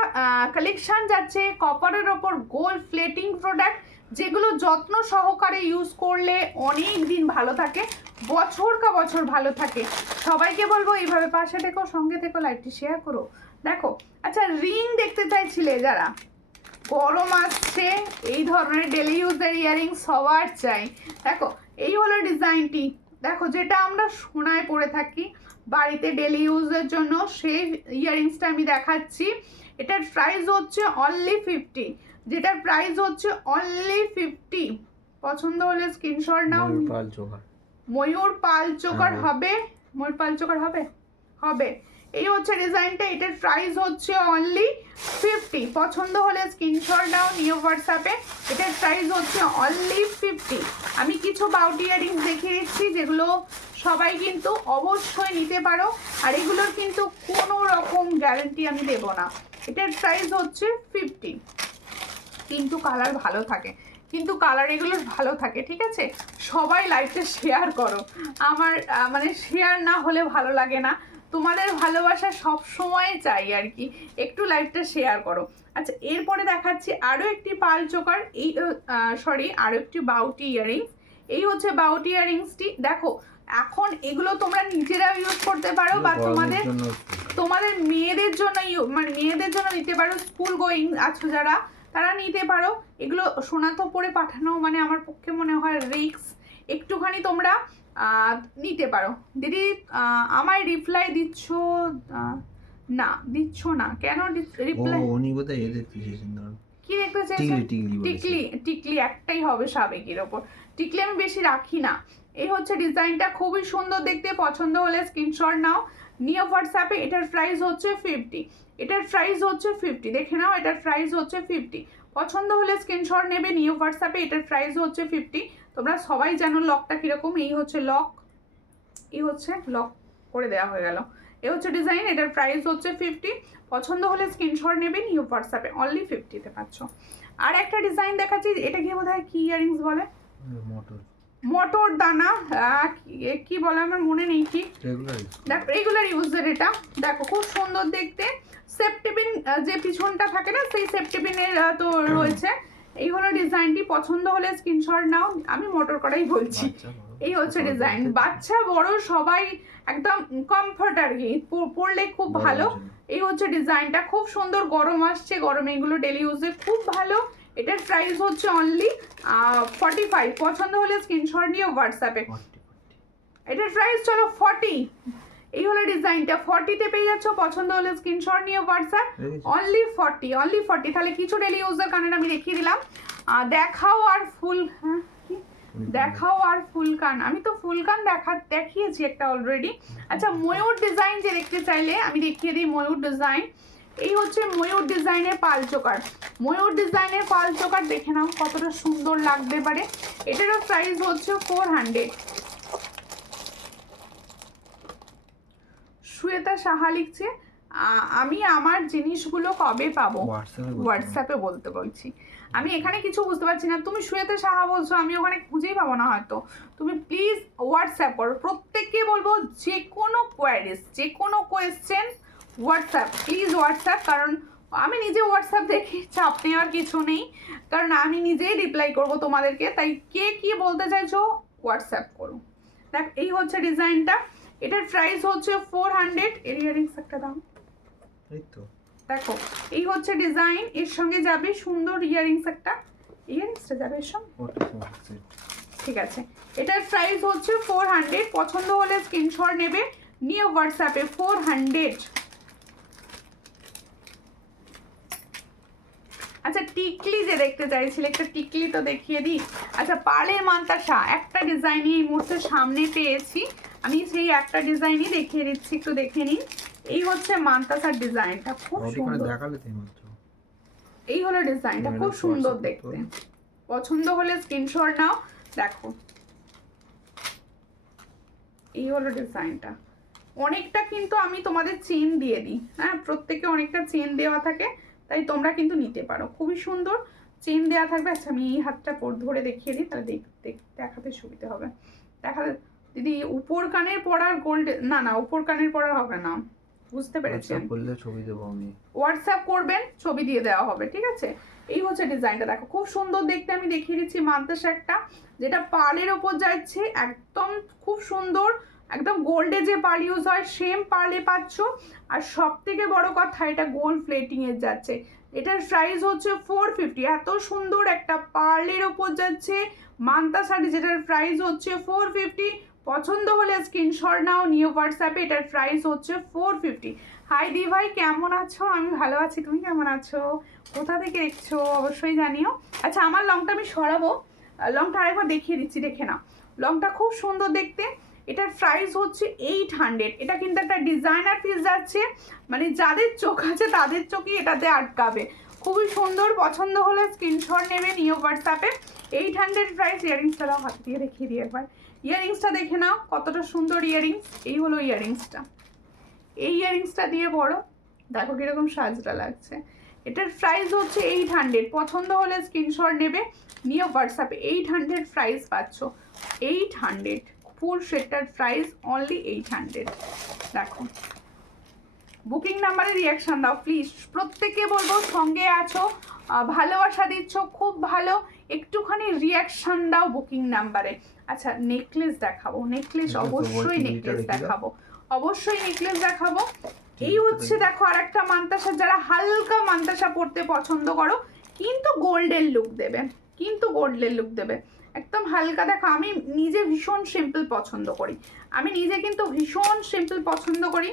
কালেকশন যাচ্ছে কপারের ওপর গোল্ড প্লেটিং প্রোডাক্ট, যেগুলো যত্ন সহকারে ইউজ করলে অনেক দিন ভালো থাকে, বছর কা বছর ভালো থাকে। সবাইকে বলবো এইভাবে পাশে থেকো, সঙ্গে থেকো, লাইভটি শেয়ার করো। দেখো আচ্ছা রিং দেখতে চাইছিলে যারা, গরম আসছে, এই ধরনের ডেলি ইউজের ইয়ারিং সবার চাই। দেখো এই হলো ডিজাইনটি, দেখো যেটা আমরা সোনায় পরে থাকি বাড়িতে ডেলি ইউজের জন্য, সেই ইয়ারিংসটা আমি দেখাচ্ছি। এটার প্রাইস হচ্ছে অনলি 50, যেটার প্রাইস হচ্ছে অনলি 50। পছন্দ হলে স্ক্রিনশট নাও। ময়ূর পাল চোকার হবে, ময়ূর পাল চোকার হবে, হবে। এই হচ্ছে ডিজাইনটা, এটার প্রাইস হচ্ছে অনলি 50। পছন্দ হলে স্ক্রিনশট নাও, নিয়ে হোয়াটসঅ্যাপে। এটার প্রাইস হচ্ছে অনলি 50। আমি কিছু বাউটি ইয়ারিংস দেখিয়ে দিচ্ছি, যেগুলো সবাই কিন্তু অবশ্যই নিতে পারো। আর এগুলোর কিন্তু কোনো রকম গ্যারান্টি আমি দেবো না। এটার প্রাইস হচ্ছে 50। কিন্তু কালার ভালো থাকে, কিন্তু কালার এগুলোর ভালো থাকে, ঠিক আছে? সবাই লাইভটা শেয়ার করো। আমার মানে শেয়ার না হলে ভালো লাগে না। তোমাদের ভালোবাসা সব সময় চাই আর কি, একটু লাইভটা শেয়ার করো। আচ্ছা, এরপরে দেখাচ্ছি আরও একটি পাল চোকার, এই আরও একটি বাউটি ইয়ারিংস। এই হচ্ছে বাউটি ইয়ারিংসটি। দেখো এখন এগুলো তোমরা নিজেরাও ইউজ করতে পারো বা তোমাদের মেয়েদের জন্য মানে মেয়েদের জন্য নিতে পারো। স্কুল গোয়িং আছো যারা, তারা নিতে পারো। এগুলো সোনা তো পরে পাঠানো মানে আমার পক্ষে মনে হয় রিস্ক, একটুখানি তোমরা নিতে পারো। দিদি আমায় রিপ্লাই দিচ্ছ না, দিচ্ছ না কেন? রিপ্লাই উনি বোধহয় এ দেখতে চেয়েছেন, কি দেখতে চাইছেন? টিকলি, টিকলি একটাই হবে সাবেকির ওপর। টিকলি আমি বেশি রাখি না। এই হচ্ছে ডিজাইনটা, খুবই সুন্দর দেখতে। পছন্দ হলে স্ক্রিনশট নাও, নিয়ে হোয়াটসঅ্যাপে। এটার প্রাইস হচ্ছে 50। এটার প্রাইস হচ্ছে 50, দেখে নাও। এটার প্রাইস হচ্ছে 50। পছন্দ হলে স্ক্রিনশট নেবে, নিয়ে হোয়াটসঅ্যাপে। এটার প্রাইস হচ্ছে 50। তোমরা সবাই জানো লকটা কীরকম। এই হচ্ছে লক, এই হচ্ছে লক করে দেওয়া হয়ে গেল। এই হচ্ছে ডিজাইন, এটার প্রাইস হচ্ছে 50। পছন্দ হলে স্ক্রিনশট নেবে, নিউ হোয়াটসঅ্যাপে। অনলি 50-তে পাচ্ছ। আর একটা ডিজাইন দেখাচ্ছি, এটা কি বোধহয় কি ইয়ারিংস বলে, মোটর দানা কি বলে আমার মনে নেই ঠিক। দেখো রেগুলার ইউজের এটা, দেখো খুব সুন্দর দেখতে। সেফটিপিন যে পিছনটা থাকে না, সেই সেফটিপিনের তো রয়েছে। এই হলো ডিজাইনটি। পছন্দ হলে স্ক্রিনশট নাও। আমি মোটর করাই বলছি। এই হচ্ছে ডিজাইন, বাচ্চা বড় সবাই একদম কমফর্ট আর কি, পরলে খুব ভালো। এই হচ্ছে ডিজাইনটা, খুব সুন্দর। গরম আসছে, গরমে এগুলো ডেলি ইউজে খুব ভালো। এটার প্রাইস হচ্ছে অনলি 45। পছন্দ হলে স্ক্রিনশট নিয়ে হোয়াটসঅ্যাপে। এটার প্রাইস চলো 40। এই হলো ডিজাইনটা, 40-তে পেয়ে যাচ্ছ। পছন্দ হলে স্ক্রিনশট নিয়ে হোয়াটসঅ্যাপ। Only 40, only 40। তাহলে কিছু ডেলি ইউজার কানের আমি দেখিয়ে দিলাম। দেখাও আর ফুল, হ্যাঁ দেখাও আর ফুল কান। আমি তো ফুল কান দেখিয়েছি একটা অলরেডি। আচ্ছা, ময়ূর ডিজাইন যে দেখতে চাইলে আমি দেখিয়ে দিই ময়ূর ডিজাইন। এই হচ্ছে ময়ূর ডিজাইনের পাল চোকার। ময়ূর ডিজাইনের পাল চোকার দেখে নাও কতটা সুন্দর লাগতে পারে। এটারও প্রাইস হচ্ছে 400। শ্বেতা সাহা লিখছে আমি আমার জিনিসগুলো কবে পাবো? হোয়াটসঅ্যাপে বলতে বলছি। আমি এখানে কিছু বুঝতে পারছি না, তুমি শ্বেতা সাহা বলছো, আমি ওখানে খুঁজেই পাবো না হয়তো। তুমি প্লিজ হোয়াটসঅ্যাপ করো। প্রত্যেককে বলবো যে কোনো কোয়ারিজ, যে কোনো কোয়েশ্চেন হোয়াটসঅ্যাপ, প্লিজ হোয়াটসঅ্যাপ। কারণ আমি নিজে হোয়াটসঅ্যাপ দেখি, চাপ নেওয়ার কিছু নেই, কারণ আমি নিজেই রিপ্লাই করব তোমাদেরকে। তাই কে কি বলতে চাইছো হোয়াটসঅ্যাপ করো। দেখ এই হচ্ছে ডিজাইনটা, এটার প্রাইস হচ্ছে 400। এর ইয়ারিংস একটা দাম, এই তো দেখো এই হচ্ছে ডিজাইন। এর সঙ্গে যাবে সুন্দর ইয়ারিংস একটা, ইয়ারিংসটা যাবে এর সঙ্গে, ঠিক আছে। এটার প্রাইস হচ্ছে 400। পছন্দ হলে স্ক্রিনশট নেবে, নিয়ে হোয়াটসঅ্যাপে। 400। আচ্ছা, টিকলি যে দেখতে চাইছিলে, একটা টিকলি তো দেখিয়ে দিই। আচ্ছা, পার্লের মান্তাসা একটা ডিজাইনই এই মুহূর্তে সামনে পেয়েছি, আমি সেই একটা ডিজাইনই দেখিয়ে দিচ্ছি, একটু দেখে নিন। এই হচ্ছে মান্তাসার ডিজাইনটা, খুব সুন্দর। এই হলো ডিজাইনটা, খুব সুন্দর দেখতে। পছন্দ হলে স্ক্রিনশট নাও। দেখো এই হলো ডিজাইনটা। অনেকটা কিন্তু আমি তোমাদের চেন দিয়ে দিই, হ্যাঁ প্রত্যেকে অনেকটা চেন দেওয়া থাকে, তাই তোমরা কিন্তু নিতে পারো। খুবই সুন্দর চেন দেওয়া থাকবে। আচ্ছা, আমি এই হাতটা ধরে দেখিয়ে দিই, তাহলে দেখাতে সুবিধা হবে। দেখাতে দিদি উপর কানের পরার গোল্ড, না না উপর কানের পরার হবে না, বুঝতে পেরেছেন। ছবি দেবো আমি, হোয়াটসঅ্যাপ করবেন, ছবি দিয়ে দেওয়া হবে, ঠিক আছে। এই হচ্ছে ডিজাইনটা, দেখো খুব সুন্দর দেখতে। আমি দেখিয়ে দিচ্ছি মান্তাসা একটা, যেটা পার্লের ওপর যাচ্ছে, একদম খুব সুন্দর, একদম গোল্ডে যে পার্ল ইউজ হয় সেম পার্লে পাচ্ছ। আর সব থেকে বড় কথা, এটা গোল্ড প্লেটিং এর যাচ্ছে। এটার প্রাইস হচ্ছে 450। এত সুন্দর একটা পার্লের ওপর যাচ্ছে মান্তাসা, যেটার প্রাইস হচ্ছে 450। পছন্দ হলে স্ক্রিনশট নাও, নিয়ে হোয়াটসঅ্যাপে। এটার প্রাইস হচ্ছে 450। হাই দি ভাই, কেমন আছো? আমি ভালো আছি, তুমি কেমন আছো? কোথা থেকে দেখছো অবশ্যই জানিও। আচ্ছা, আমার লংটা আমি সরাবো, লংটা আরেকবার দেখিয়ে দিচ্ছি, দেখে নাও। লংটা খুব সুন্দর দেখতে। এটার প্রাইস হচ্ছে 800। এটা কিন্তু একটা ডিজাইনার পিস যাচ্ছে, মানে যাদের চোখ আছে তাদের চোখই এটাতে আটকাবে। খুবই সুন্দর। পছন্দ হলে স্ক্রিনশট নেবে, নিয়ে হোয়াটসঅ্যাপে। 800 প্রাইস। ইয়ারিংসটা দাও, হাত দিয়ে দেখিয়ে দিই একবার। ইয়ারিংসটা দেখে নাও কতটা সুন্দর ইয়ারিংস। এই হলো ইয়ারিংসটা, এই ইয়ারিংসটা দিয়ে পড়ো, দেখো কিরকম সাজটা লাগছে। এটার প্রাইস হচ্ছে 800। পছন্দ হলে স্ক্রিনশট নেবে, নিয়ে হোয়াটসঅ্যাপে 800 প্রাইস পাচ্ছ। 800 ফুল সেটটার প্রাইস অনলি 800। দেখো বুকিং নাম্বারে রিয়াকশান দাও প্লিজ, প্রত্যেকে বলবো সঙ্গে আছো, ভালোবাসা দিচ্ছ, খুব ভালো, একটুখানি রিয়াকশান দাও বুকিং নাম্বারে। আচ্ছা নেকলেস দেখাবো, নেকলেস অবশ্যই নেকলেস দেখাবো, অবশ্যই নেকলেস দেখাবো। এই হচ্ছে দেখো আর একটা মান্তাসা, যারা হালকা মান্তাসা পরতে পছন্দ করো কিন্তু গোল্ডের লুক দেবে, কিন্তু গোল্ডের লুক দেবে একদম হালকা। দেখো আমি নিজে ভীষণ সিম্পল পছন্দ করি, আমি নিজে কিন্তু ভীষণ সিম্পল পছন্দ করি,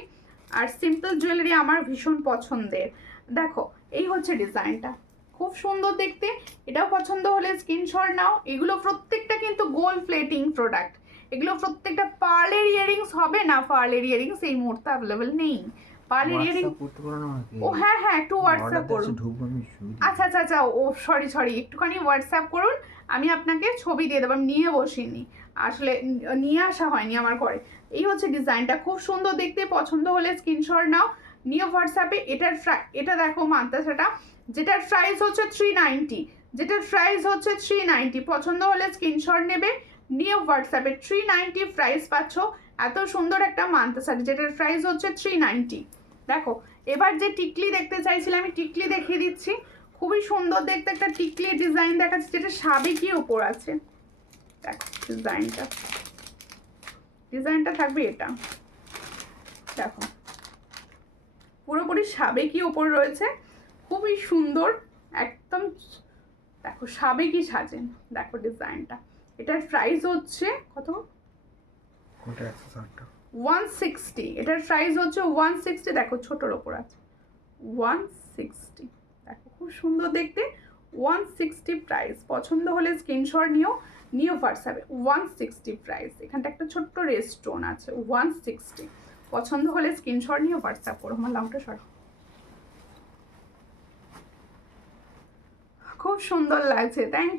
আর সিম্পল জুয়েলারি আমার ভীষণ পছন্দের। দেখো এই হচ্ছে ডিজাইনটা, খুব সুন্দর দেখতে। এটাও পছন্দ হলে স্ক্রিনশট নাও। এগুলো প্রত্যেকটা কিন্তু গোল্ড প্লেটিং প্রোডাক্ট, এগুলো প্রত্যেকটা পার্লের ইয়ারিংস হবে না, পার্লের ইয়ারিংস এই মুহূর্তে অ্যাভেলেবেল নেই। পার্লের ইয়ারিং ও হ্যাঁ হ্যাঁ একটু হোয়াটসঅ্যাপ করুন। আচ্ছা আচ্ছা আচ্ছা ও সরি একটুখানি হোয়াটসঅ্যাপ করুন, আমি আপনাকে ছবি দিয়ে দেবো। আমি নিয়ে বসিনি, আসলে নিয়ে আসা হয়নি আমার ঘরে। এই হচ্ছে ডিজাইনটা, খুব সুন্দর দেখতে। পছন্দ হলে স্ক্রিনশট নাও, নিয়ে হোয়াটসঅ্যাপে। এটা দেখো মান্তাসাটা, যেটার প্রাইস হচ্ছে 390, যেটার প্রাইস হচ্ছে 390। পছন্দ হলে স্ক্রিনশট নেবে, নিয়ে হোয়াটসঅ্যাপে 390 প্রাইস পাচ্ছ। এত সুন্দর একটা মান্তাসা যেটার প্রাইস হচ্ছে 390। দেখো এবার যে টিকলি দেখতে চাইছিলাম, আমি টিকলি দেখিয়ে দিচ্ছি। খুবই সুন্দর দেখতে একটা টিকলি ডিজাইন দেখাচ্ছি, যেটা সাবেকি ওপর আছে। দেখো ডিজাইনটা থাকবে এটা, দেখো পুরোপুরি সাবেকি ওপর রয়েছে, খুবই সুন্দর একদম। দেখো সাবেকি সাজেন, দেখো ডিজাইনটা। এটার প্রাইস হচ্ছে কত? 160। এটার প্রাইস হচ্ছে 160। দেখো ছোটোর ওপর আছে 160। দেখো খুব সুন্দর দেখতে, 160 প্রাইস। পছন্দ হলে স্ক্রিনশট নিও হোয়াটসঅ্যাপে। 160 প্রাইস। এখানটা একটা ছোট্ট রেস্টোন আছে, 160। পছন্দ হলে স্ক্রিনশট নিয়ে হোয়াটসঅ্যাপ করো। আমার লাউটা সর, খুব সুন্দর লাগছে। থ্যাংক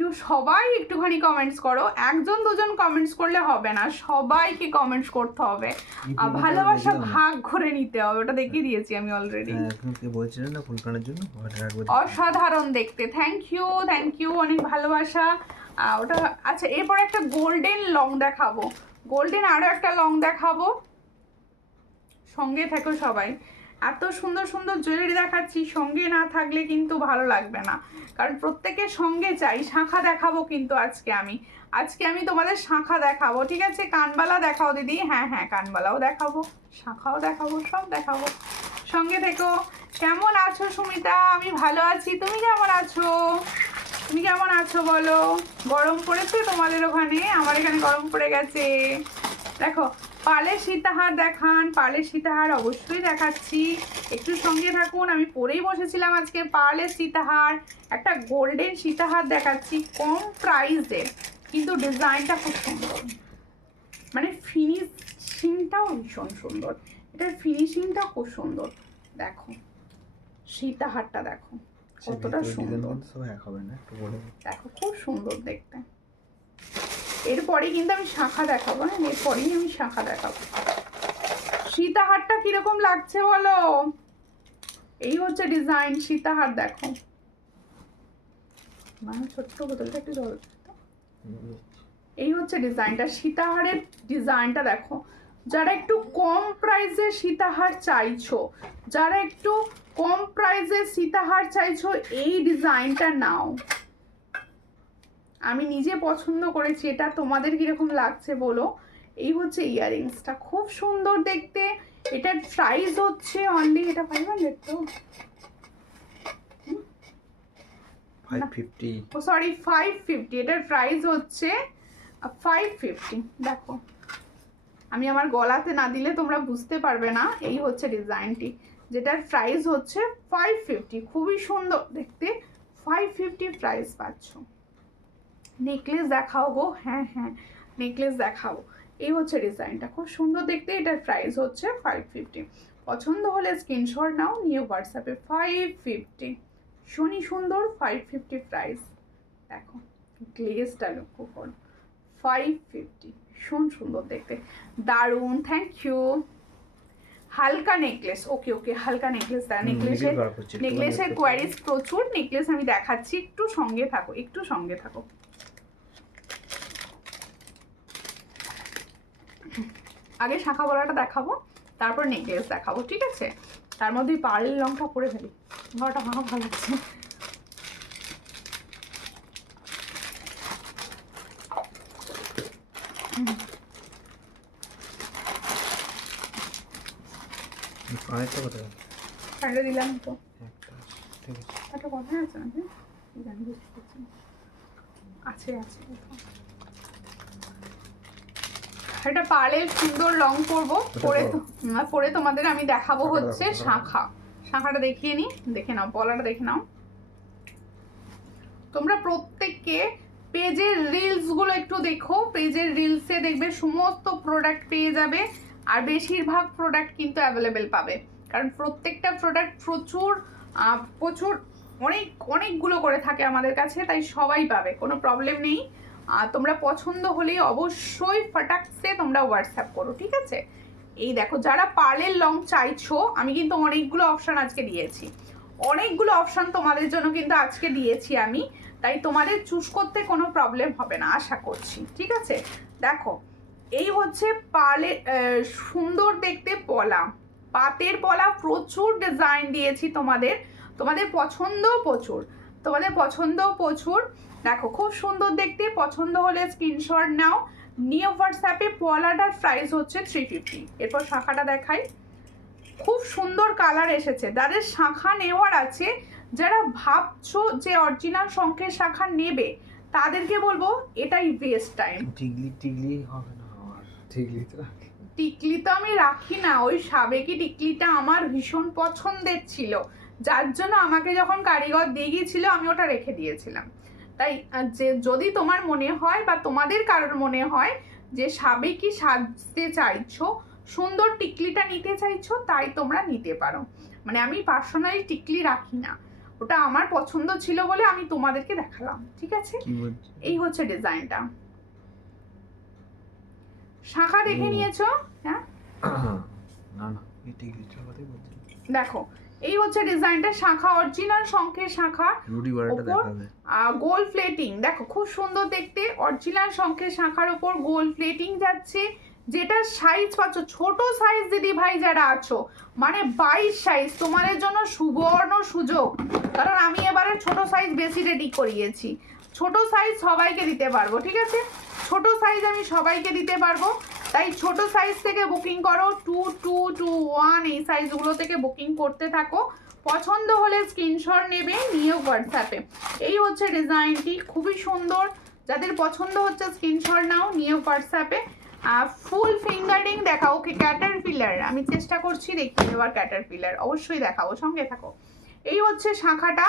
ইউ সবাই একটুখানি কমেন্টস করো, একজন দুজন কমেন্টস করলে হবে না, সবাইকে কমেন্টস করতে হবে, আর ভালোবাসা ভাগ করে নিতে হবে। ওটা দেখিয়ে দিয়েছি আমি অলরেডি। বলছিলেন না ফুলকানের জন্য অসাধারণ দেখতে। থ্যাংক ইউ অনেক ভালোবাসা। ওটা আচ্ছা, এরপর একটা গোল্ডেন লং দেখাবো, গোল্ডেন আরও একটা লং দেখাবো, সঙ্গে থেকো সবাই। এত সুন্দর সুন্দর জুয়েলারি দেখাচ্ছি, সঙ্গে না থাকলে কিন্তু ভালো লাগবে না, কারণ প্রত্যেকের সঙ্গে চাই। শাঁখা দেখাবো কিন্তু আজকে আমি তোমাদের শাঁখা দেখাবো, ঠিক আছে? কানবালা দেখাও দিদি। হ্যাঁ কানবালাও দেখাবো, শাঁখাও দেখাবো, সব দেখাবো, সঙ্গে থেকো। কেমন আছো সুমিতা? আমি ভালো আছি, তুমি কেমন আছো? তুমি কেমন আছো বলো? গরম পড়েছে তোমাদের ওখানে? আমার এখানে গরম পড়ে গেছে। দেখো পার্লের সীতাহার দেখান, পার্লের সীতাহার অবশ্যই দেখাচ্ছি, একটু সঙ্গে থাকুন। আমি পরেই বসেছিলাম আজকে পার্লের সীতাহার, একটা গোল্ডেন সীতাহার দেখাচ্ছি কম প্রাইসে, কিন্তু ডিজাইনটা খুব সুন্দর, মানে ফিনিশিংটাও ভীষণ সুন্দর। এটার ফিনিশিংটাও খুব সুন্দর। দেখো সীতাহারটা দেখো কতটা সুন্দর, দেখো খুব সুন্দর দেখতে। এরপরে কিন্তু আমি শাঁখা দেখাবো, হ্যাঁ এরপরেই আমি শাঁখা দেখাবো। সীতাহারটা কিরকম লাগছে বলো? এই হচ্ছে ডিজাইন সীতাহার, দেখো মানে ছোট্ট বোতলটা একটু জল। এই হচ্ছে ডিজাইনটা, সীতাহারের ডিজাইনটা দেখো। যারা একটু কম প্রাইসে সীতাহার চাইছো, যারা একটু কম প্রাইসে সীতাহার চাইছো, এই ডিজাইনটা নাও। আমি নিজে পছন্দ করেছি, এটা তোমাদের কিরকম লাগছে বলো। এই হচ্ছে ইয়াররিংসটা, খুব সুন্দর দেখতে। এটার প্রাইস হচ্ছে অনলি, এটা 500 তো 550, ও সরি 550। এটার প্রাইস হচ্ছে 550। দেখো আমি আমার গলাতে না দিলে তোমরা বুঝতে পারবে না। এই হচ্ছে ডিজাইনটি, যেটার প্রাইস হচ্ছে 550। খুবই সুন্দর দেখতে, 550 প্রাইস পাচ্ছ। নেকলেস দেখাও গো। হ্যাঁ নেকলেস দেখাবো। এই হচ্ছে ডিজাইনটা, খুব সুন্দর দেখতে। এটার প্রাইস হচ্ছে 550। পছন্দ হলে স্ক্রিনশট নাও, নিয়ে হোয়াটসঅ্যাপে। 550 শনি সুন্দর, 550 প্রাইস। দেখো গ্লেজটা লক্ষ্য করো, 550, ভীষণ সুন্দর দেখতে, দারুণ, থ্যাংক ইউ। হালকা নেকলেস, ওকে ওকে, হালকা নেকলেস, নেকলেসের কোয়ারিজ প্রচুর, নেকলেস আমি দেখাচ্ছি, একটু সঙ্গে থাকো, একটু সঙ্গে থাকো। আগে শাখা বলাটা দেখাবো, তারপর নেকলেস দেখাবো, ঠিক আছে? তার মধ্যে পার্লের রংটা পরে ফেলি, ঘরটা ফাঁকা ভালো লাগছে। কানেরটা দিলাম তো, একটা কথা আছে নাকি জানি, বুঝতে পারছি না। আছে আছে, এটা পার্লের সুন্দর রং করবো, পরে তোমাদের আমি দেখাবো হচ্ছে শাখাটা দেখিয়ে নি, দেখে নাও, পলাটা দেখে নাও। তোমরা প্রত্যেককে পেজের রিলস গুলো একটু দেখো, পেজের রিলসে দেখবে সমস্ত প্রোডাক্ট পেয়ে যাবে, আর বেশিরভাগ প্রোডাক্ট কিন্তু অ্যাভেলেবেল পাবে, কারণ প্রত্যেকটা প্রোডাক্ট প্রচুর অনেকগুলো করে থাকে আমাদের কাছে, তাই সবাই পাবে, কোনো প্রবলেম নেই। তোমরা পছন্দ হলে অবশ্যই ফটাকসে তোমরা হোয়াটসঅ্যাপ করো, ঠিক আছে? এই দেখো, যারা পার্লের লং চাইছো, আমি কিন্তু অনেকগুলো অপশান আজকে দিয়েছি, অনেকগুলো অপশান তোমাদের জন্য কিন্তু আজকে দিয়েছি আমি, তাই তোমাদের চুজ করতে কোনো প্রবলেম হবে না আশা করছি, ঠিক আছে? দেখো, এই হচ্ছে পার্লের সুন্দর দেখতে পলা, পাতের পলা, প্রচুর ডিজাইন দিয়েছি তোমাদের পছন্দ প্রচুর। দেখো খুব সুন্দর দেখতে, পছন্দ হলে স্ক্রিনশট নাও, নিয়ে হোয়াটসঅ্যাপে। পলাটার প্রাইস হচ্ছে 350। এরপর শাখাটা দেখাই, খুব সুন্দর কালার এসেছে। যাদের শাখা নেওয়ার আছে, যারা ভাবছো যে অরিজিনাল শঙ্খের শাখা নেবে, তাদেরকে বলবো এটাই বেস্ট টাইম। টিকলি হবে না, টিকলি তো আমি রাখি না, ওই সাবেকি টিকলিটা আমার ভীষণ পছন্দের ছিল, যার জন্য আমাকে যখন কারিগর দিয়ে গিয়েছিল আমি ওটা রেখে দিয়েছিলাম। তাই যে যদি তোমার মনে হয় বা তোমাদের কারোর মনে হয় যে সাবেকি সাজতে চাইছো, সুন্দর টিকলিটা নিতে চাইছো, তাই তোমরা নিতে পারো। মানে আমি পার্সোনালি টিকলি রাখি না, ওটা আমার পছন্দ ছিল বলে আমি তোমাদেরকে দেখালাম, ঠিক আছে? এই হচ্ছে ডিজাইনটা, শাখা দেখে নিয়েছো? হ্যাঁ, দেখো এই হচ্ছে ডিজাইনটা, শাখা অরিজিনাল শঙ্খের শাখা, গোল্ড প্লেটিং। দেখো খুব সুন্দর দেখতে, অরিজিনাল শঙ্খের শাখার উপর গোল্ড প্লেটিং যাচ্ছে। যেটা সাইজ পাচ্ছ, ছোট সাইজ দিদি ভাই যারা আছো, মানে 22 সাইজ, তোমাদের জন্য সুবর্ণ সুযোগ, কারণ আমি এবারে ছোট সাইজ বেশি রেডি করিয়েছি। ছোট সাইজ সবাইকে দিতে পারবো, ঠিক আছে? ছোট সাইজ আমি সবাইকে দিতে পারবো, তাই ছোট সাইজ থেকে বুকিং করো, 2, 2, 2, 1 এই সাইজগুলো থেকে বুকিং করতে থাকো। পছন্দ হলে স্ক্রিনশট নেবে, নিয়ে হোয়াটসঅ্যাপে। এই হচ্ছে ডিজাইনটি, খুবই সুন্দর, যাদের পছন্দ হচ্ছে স্ক্রিনশট নাও, নিয়ে হোয়াটসঅ্যাপে। ফুল ফিঙ্গারিং দেখাও, ওকে ক্যাটারপিলার আমি চেষ্টা করছি দেখতে দেওয়ার, ক্যাটারপিলার অবশ্যই দেখাবো, সঙ্গে থাকো। এই হচ্ছে শাখাটা,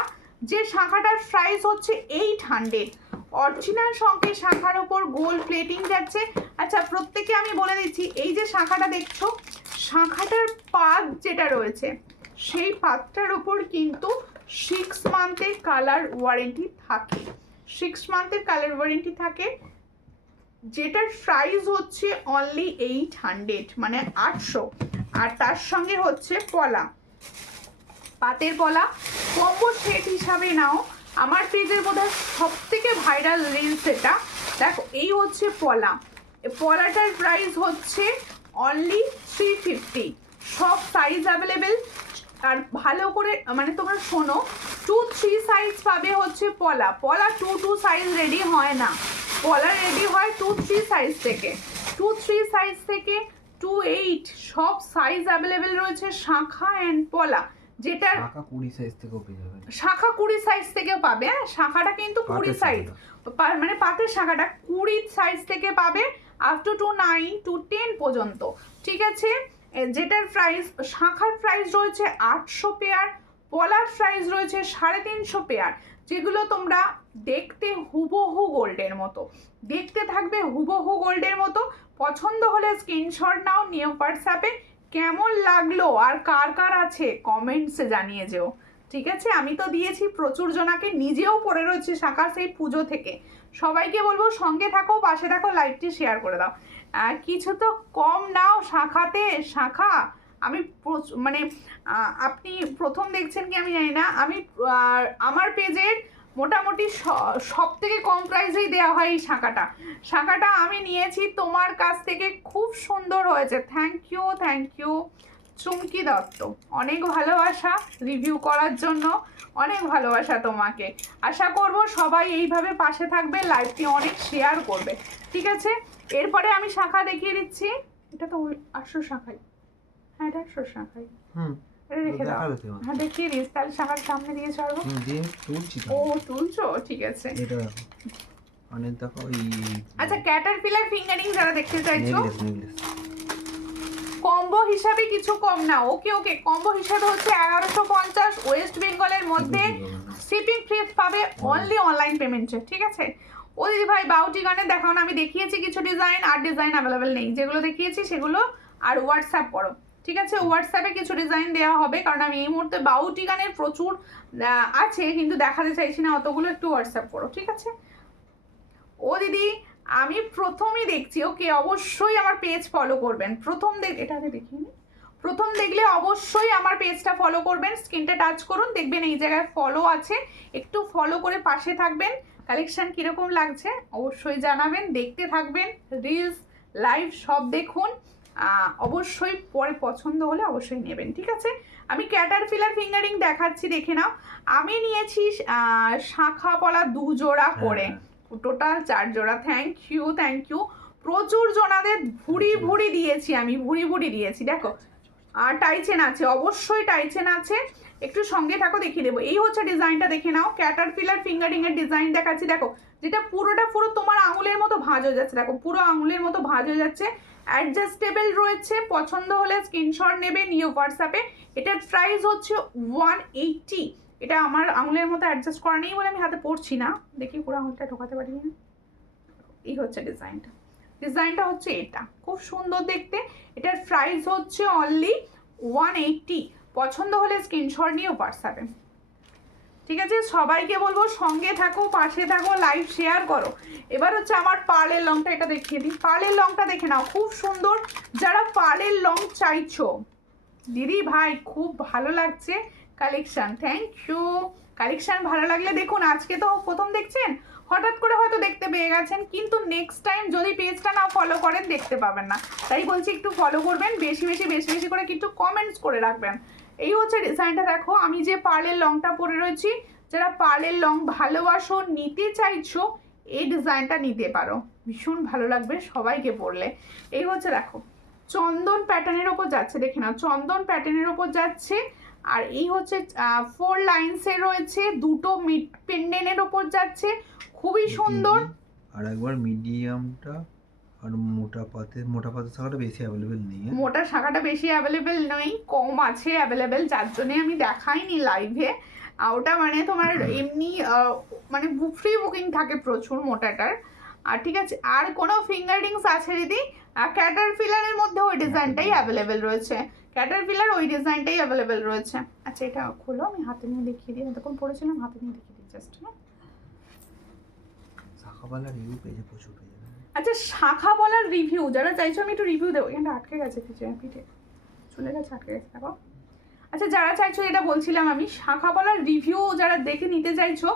যে শাখাটার প্রাইস হচ্ছে 800, অরিজিনাল শঙ্খের শাখার উপর গোল্ড প্লেটিং যাচ্ছে। আচ্ছা, প্রত্যেকে আমি বলে দিচ্ছি, এই যে শাখাটা দেখছো, শাখাটার পাত যেটা রয়েছে, সেই পাতটার উপর কিন্তু 6 মান্থের কালার ওয়ারেন্টি থাকে, 6 মান্থের কালার ওয়ারেন্টি থাকে, যেটার প্রাইস হচ্ছে অনলি 800, মানে 800। আর তার সঙ্গে হচ্ছে পলা, পাতের পলা, কম্বো সেট হিসাবে নাও। আমার পেজের বোধহয় সব থেকে ভাইরাল রিলস এটা। দেখো এই হচ্ছে পলা, পলাটার প্রাইস হচ্ছে অনলি 350, সব সাইজ অ্যাভেলেবেল। আর ভালো করে মানে তোমরা শোনো, 2, 3 সাইজ পাবে হচ্ছে পলা, 2, 2 সাইজ রেডি হয় না, পলা রেডি হয় 2, 3 সাইজ থেকে, 2, 3 সাইজ থেকে 2, 8 সব সাইজ অ্যাভেলেবেল রয়েছে শাখা অ্যান্ড পলা। যেটা শাখা 20 সাইজ থেকেও পেয়ে যাবে, শাখা 20 সাইজ থেকেও পাবে। হ্যাঁ, শাখাটা কিন্তু 20 সাইজ, মানে পাতের শাখাটা 20 সাইজ থেকে পাবে, আপ টু 9 to 10 পর্যন্ত, ঠিক আছে? যেটার প্রাইস, শাখার প্রাইস রয়েছে 800 পেয়ার, পলার প্রাইস রয়েছে 350 পেয়ার, যেগুলো তোমরা দেখতে হুবহু গোল্ডের মতো, দেখতে থাকবে হুবহু গোল্ডের মতো। পছন্দ হলে স্ক্রিনশট নাও, নিয়ে হোয়াটসঅ্যাপে। কেমন লাগলো আর কার কার আছে কমেন্টসে জানিয়ে যেও, ঠিক আছে, আমি তো দিয়েছি প্রচুর জনাকে, নিজেও পড়ে রয়েছে শাখা সেই পুজো থেকে। সবাইকে বলবো সঙ্গে থাকো, পাশে থাকো, লাইভটি শেয়ার করে দাও। কিছু তো কম নাও শাখাতে। শাখা আমি মানে আপনি প্রথম দেখছেন কি আমি জানি না, আমি আমার পেজের মোটামুটি সব থেকে কম প্রাইসেই দেওয়া হয় এই শাখাটা। শাখাটা আমি নিয়েছি তোমার কাছ থেকে, খুব সুন্দর হয়েছে। থ্যাংক ইউ চুমকি দত্ত, অনেক ভালোবাসা রিভিউ করার জন্য, অনেক ভালোবাসা তোমাকে। আশা করব সবাই এইভাবে পাশে থাকবে, লাইভটি অনেক শেয়ার করবে, ঠিক আছে। এরপরে আমি শাখা দেখিয়ে দিচ্ছি। এটা তো 800 শাখাই, হ্যাঁ এটা 800 শাখাই। এটা রেখে দাও, হ্যাঁ দেখিয়ে দিস তাহলে শাখার সামনে দিয়ে ছাড়বো। ও তুলছো, ঠিক আছে। এটা অনেক দেখো এই আচ্ছা, ক্যাটারপিলার ফিঙ্গারিং যারা দেখতে চাইছো, কম্বো হিসাবে কিছু কম না। ওকে কম্বো হিসাবে হচ্ছে 1150 ওয়েস্ট বেঙ্গলের মধ্যে, শিপিং ফ্রি পাবে অনলি অনলাইন পেমেন্টে, ঠিক আছে। ও দিদি ভাই বাউটি গানে দেখাও না, আমি দেখিয়েছি কিছু ডিজাইন, আর ডিজাইন অ্যাভেলেবেল নেই। যেগুলো দেখিয়েছি সেগুলো আর হোয়াটসঅ্যাপ করো, ঠিক আছে। হোয়াটসঅ্যাপে কিছু ডিজাইন দেওয়া হবে, কারণ আমি এই মুহূর্তে বাউটি গানের প্রচুর আছে কিন্তু দেখাতে চাইছি না অতগুলো, একটু হোয়াটসঅ্যাপ করো, ঠিক আছে। ও দিদি আমি প্রথমই দেখছি, ওকে অবশ্যই আমার পেজ ফলো করবেন। এটা আগে দেখিনি, প্রথম দেখলে অবশ্যই আমার পেজটা ফলো করবেন, স্ক্রিনটা টাচ করুন, দেখবেন এই জায়গায় ফলো আছে, একটু ফলো করে পাশে থাকবেন। কালেকশন কীরকম লাগছে অবশ্যই জানাবেন, দেখতে থাকবেন, রিলস লাইভ সব দেখুন, অবশ্যই পরে পছন্দ হলে অবশ্যই নেবেন, ঠিক আছে। আমি ক্যাটারপিলার ফিঙ্গারিং দেখাচ্ছি, দেখে নাও। আমি নিয়েছি শাখা পলা 2 জোড়া করে, টোটাল 4 জোড়া। থ্যাংক ইউ প্রচুর জনাদের ভুড়ি দিয়েছি আমি, ভুড়ি দিয়েছি। দেখো আর টাইচেন আছে, অবশ্যই টাইচেন আছে, একটু সঙ্গে থাকো দেখিয়ে দেবো। এই হচ্ছে ডিজাইনটা, দেখে নাও। ক্যাটারপিলার ফিঙ্গারিং এর ডিজাইন দেখাচ্ছি, দেখো যেটা পুরো তোমার আঙুলের মতো ভাঁজ হয়ে যাচ্ছে, দেখো পুরো আঙুলের মতো ভাঁজ হয়ে যাচ্ছে। অ্যাডজাস্টেবল রয়েছে, পছন্দ হলে স্ক্রিনশট নেবে, নিয়ে হোয়াটসঅ্যাপে। এটার প্রাইস হচ্ছে 180। এটা আমার আঙুলের মতো অ্যাডজাস্ট করা নেই বলে আমি হাতে পড়ছি না, দেখি পুরো আঙুলটা ঢোকাতে পারি না। এই হচ্ছে ডিজাইনটা হচ্ছে এটা, খুব সুন্দর দেখতে। এটার প্রাইস হচ্ছে অনলি 180। পছন্দ হলে স্ক্রিনশট নিয়ে হোয়াটসঅ্যাপে, ঠিক আছে। সবাইকে বলবো সঙ্গে থাকো, পাশে থাকো, লাইভ শেয়ার করো। এবার হচ্ছে আমার পার্লের লংটা, এটা দেখিয়ে দিই। পার্লের লংটা দেখে নাও, খুব সুন্দর। যারা পার্লের লং চাইছো দিদি ভাই, খুব ভালো লাগছে কালেকশন, থ্যাংক ইউ। কালেকশন ভালো লাগলে দেখুন, আজকে তো প্রথম দেখছেন, হঠাৎ করে হয়তো দেখতে পেয়ে গেছেন, কিন্তু নেক্সট টাইম যদি পেজটা না ফলো করেন দেখতে পাবেন না। তাই বলছি একটু ফলো করবেন, বেশি করে কিন্তু কমেন্টস করে রাখবেন। এই হচ্ছে ডিজাইনটা, দেখো আমি যে পার্লের লংটা পরে রয়েছি, যারা পার্লের লং ভালোবাসো, নিতে চাইছো, এই ডিজাইনটা নিতে পারো, ভীষণ ভালো লাগবে সবাইকে পরলে। এই হচ্ছে দেখো চন্দন প্যাটার্নের ওপর যাচ্ছে, দেখে নাও চন্দন প্যাটার্নের ওপর যাচ্ছে। আর এই হচ্ছে 4 লাইন্সের রয়েছে, দুটো মিড পেন্ডেন্টের ওপর যাচ্ছে, খুবই সুন্দর। আর একবার মিডিয়ামটা আর মোটা পাতের শাখাটা বেশি অ্যাভেলেবেল নেই। মোটা শাখাটা বেশি অ্যাভেলেবেল নেই, কম আছে অ্যাভেলেবেল, যার জন্যে আমি দেখাইনি লাইভে। ওটা মানে তোমার এমনি মানে ফ্রি বুকিং থাকে প্রচুর মোটাটার। আর ঠিক আছে, আর কোনো ফিঙ্গারিংস আছে দিদি? ক্যাটারপিলারের মধ্যে ওই ডিজাইনটাই অ্যাভেলেবেল রয়েছে, ক্যাটারপিলার ওই ডিজাইনটাই অ্যাভেলেবেল রয়েছে। আচ্ছা এটা খোলো, আমি হাতে নিয়ে দেখিয়ে দিই, এতক্ষণ পড়েছিলাম হাতে নিয়ে দেখিয়ে দিই জাস্ট। শাখাওয়ালা রিভিউ পেজে প্রচুর পেয়ে যাবে। আচ্ছা শাখা বলার রিভিউ যারা চাইছো, আমি একটু রিভিউ দেবো। এখানটা আটকে গেছে পিঠে চলে গেছে, আটকে গেছে দেখো। আচ্ছা যারা চাইছো, এটা বলছিলাম আমি, শাখা বলার রিভিউ যারা দেখে নিতে চাইছো,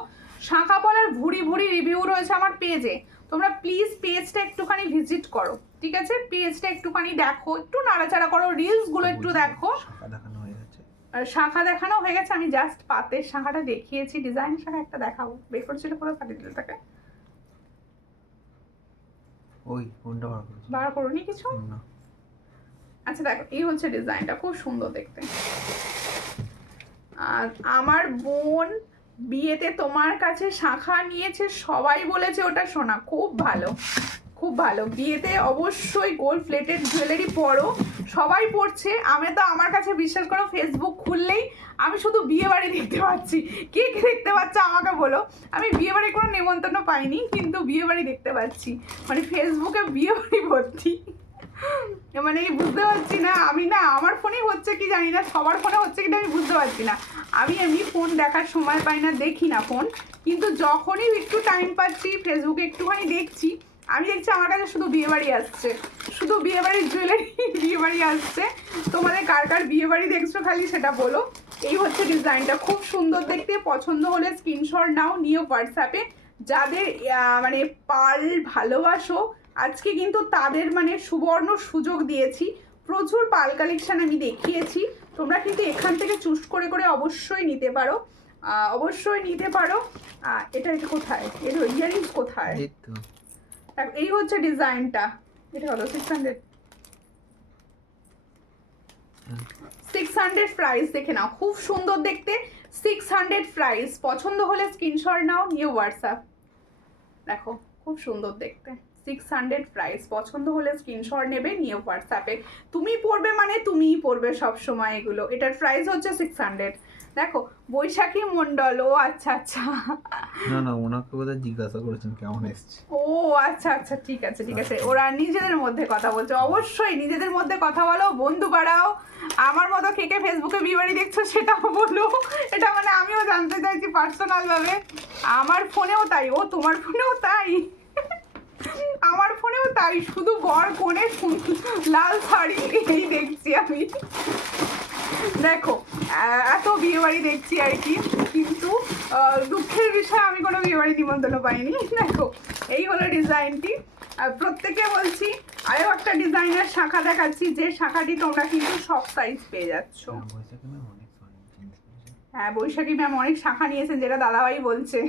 শাখা বলার ভুড়ি রিভিউ রয়েছে আমার পেজে। তোমরা প্লিজ পেজটা একটুখানি ভিজিট করো, ঠিক আছে। পেজটা একটুখানি দেখো, একটু নাড়াচাড়া করো, রিলসগুলো একটু দেখো। শাখা দেখানো হয়ে গেছে, আমি জাস্ট পাতের শাখাটা দেখিয়েছি, ডিজাইন শাখা একটা দেখাবো। বের করছিল পুরো পাঠিয়ে দিল তাকে, ওই কোনটা বার করোনি কিছু না। আচ্ছা দেখো এই হচ্ছে ডিজাইনটা, খুব সুন্দর দেখতে। আর আমার বোন বিয়েতে তোমার কাছে শাখা নিয়েছে, সবাই বলেছে ওটা সোনা, খুব ভালো খুব ভালো। বিয়েতে অবশ্যই গোল্ড প্লেটেড জুয়েলারি পরো, সবাই পরছে। আমি তো আমার কাছে বিশ্বাস করো, ফেসবুক খুললেই আমি শুধু বিয়ে বাড়ি দেখতে পাচ্ছি। কে কে দেখতে পাচ্ছ আমাকে বলো। আমি বিয়ে বাড়ির কোনো নেমন্তন্ন পাইনি, কিন্তু বিয়ে বাড়ি দেখতে পাচ্ছি, মানে ফেসবুকে বিয়ে বাড়ি ভর্তি। মানে বুঝতে পারছি না আমি, না আমার ফোনেই হচ্ছে কি জানি না, সবার ফোনে হচ্ছে কিনা আমি বুঝতে পারছি না। আমি এমনি ফোন দেখার সময় পাই না, দেখি না ফোন, কিন্তু যখনই একটু টাইম পাচ্ছি ফেসবুকে একটুখানি দেখছি, আমি দেখছি আমার কাছে শুধু বিয়েবাড়ি আসছে, শুধু বিয়েবাড়ির জুয়েলারি বিয়েবাড়ি আসছে। তোমাদের কার কার বিয়েবাড়ি দেখছো খালি সেটা বলো। এই হচ্ছে ডিজাইনটা, খুব সুন্দর দেখতে, পছন্দ হলে স্ক্রিনশট নাও, নিয়ে হোয়াটসঅ্যাপে। যাদের মানে পার্ল ভালোবাসো আজকে কিন্তু তাদের মানে সুবর্ণ সুযোগ দিয়েছি, প্রচুর পার্ল কালেকশন আমি দেখিয়েছি, তোমরা কিন্তু এখান থেকে চুজ করে করে অবশ্যই নিতে পারো, অবশ্যই নিতে পারো। এটা এটা কোথায়, এর ইয়ারিংস কোথায়? এই তো এই হচ্ছে ডিজাইনটা, এটা হলো 600 প্রাইস, দেখে নাও খুব সুন্দর দেখতে, 600 প্রাইস। পছন্দ হলে স্ক্রিনশট নাও, নিয়ে হোয়াটসঅ্যাপ। দেখো খুব সুন্দর দেখতে, 600 প্রাইস। পছন্দ হলে স্ক্রিনশট নেবে, নিয়ে হোয়াটসঅ্যাপে। তুমি পড়বে মানে তুমিই পড়বে সব সময় এগুলো। এটার প্রাইস হচ্ছে 600। দেখো বৈশাখী মণ্ডল, ও আচ্ছা আচ্ছা, না না ওনাকে বোধহয় জিজ্ঞাসা করেছেন কেমন এসছে। ও আচ্ছা আচ্ছা, ঠিক আছে ঠিক আছে, ওরা নিজেদের মধ্যে কথা বলছে, অবশ্যই নিজেদের মধ্যে কথা বলো, বন্ধু বাড়াও। আমার মতো কে কে ফেসবুকে বিয়েবাড়ি দেখছো সেটাও বলো, এটা মানে আমিও জানতে চাইছি পার্সোনাল ভাবে। আমার ফোনেও তাই, ও তোমার ফোনেও তাই, আমার ফোনেও তাই, শুধু বর কোণে লাল শাড়ি এই দেখছি আমি। দেখো এত বিয়ে বাড়ি দেখছি আর কি, কিন্তু দুঃখের বিষয় আমি কোনো বিয়ে বাড়ি নিমন্ত্রণ পাইনি। দেখো এই হলো ডিজাইনটি, প্রত্যেকে বলছি। আরও একটা ডিজাইনের শাখা দেখাচ্ছি, যে শাখাটি তোমরা কিন্তু সব সাইজ পেয়ে যাচ্ছ। হ্যাঁ বৈশাখী ম্যাম অনেক শাখা নিয়েছেন, যেটা দাদাভাই বলছে।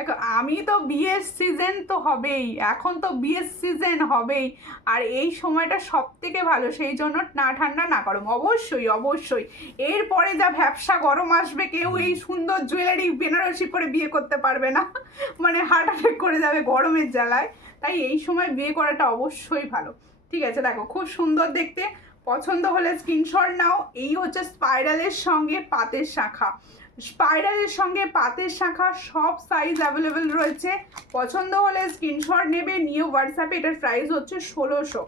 দেখো আমি তো বিয়ের সিজন তো হবেই, এখন তো বিয়ের সিজন হবেই, আর এই সময়টা সব থেকে ভালো, সেই জন্য না ঠান্ডা না গরম, অবশ্যই অবশ্যই। এরপরে যা ভ্যাবসা গরম আসবে, কেউ এই সুন্দর জুয়েলারি বেনারসি পরে বিয়ে করতে পারবে না, মানে হার্ট অ্যাটাক করে যাবে গরমের জ্বালায়। তাই এই সময় বিয়ে করাটা অবশ্যই ভালো। ঠিক আছে, দেখো খুব সুন্দর দেখতে, পছন্দ হলে স্ক্রিনশট নাও। এই হচ্ছে স্পাইরালের সঙ্গে পাতের শাখা, স্পাইরালের সঙ্গে পাতের শাখা, সব সাইজ অ্যাভেলেবেল রয়েছে। পছন্দ হলে স্ক্রিনশট নেবে, নিয়ে হোয়াটসঅ্যাপে। এটার প্রাইস হচ্ছে 1600,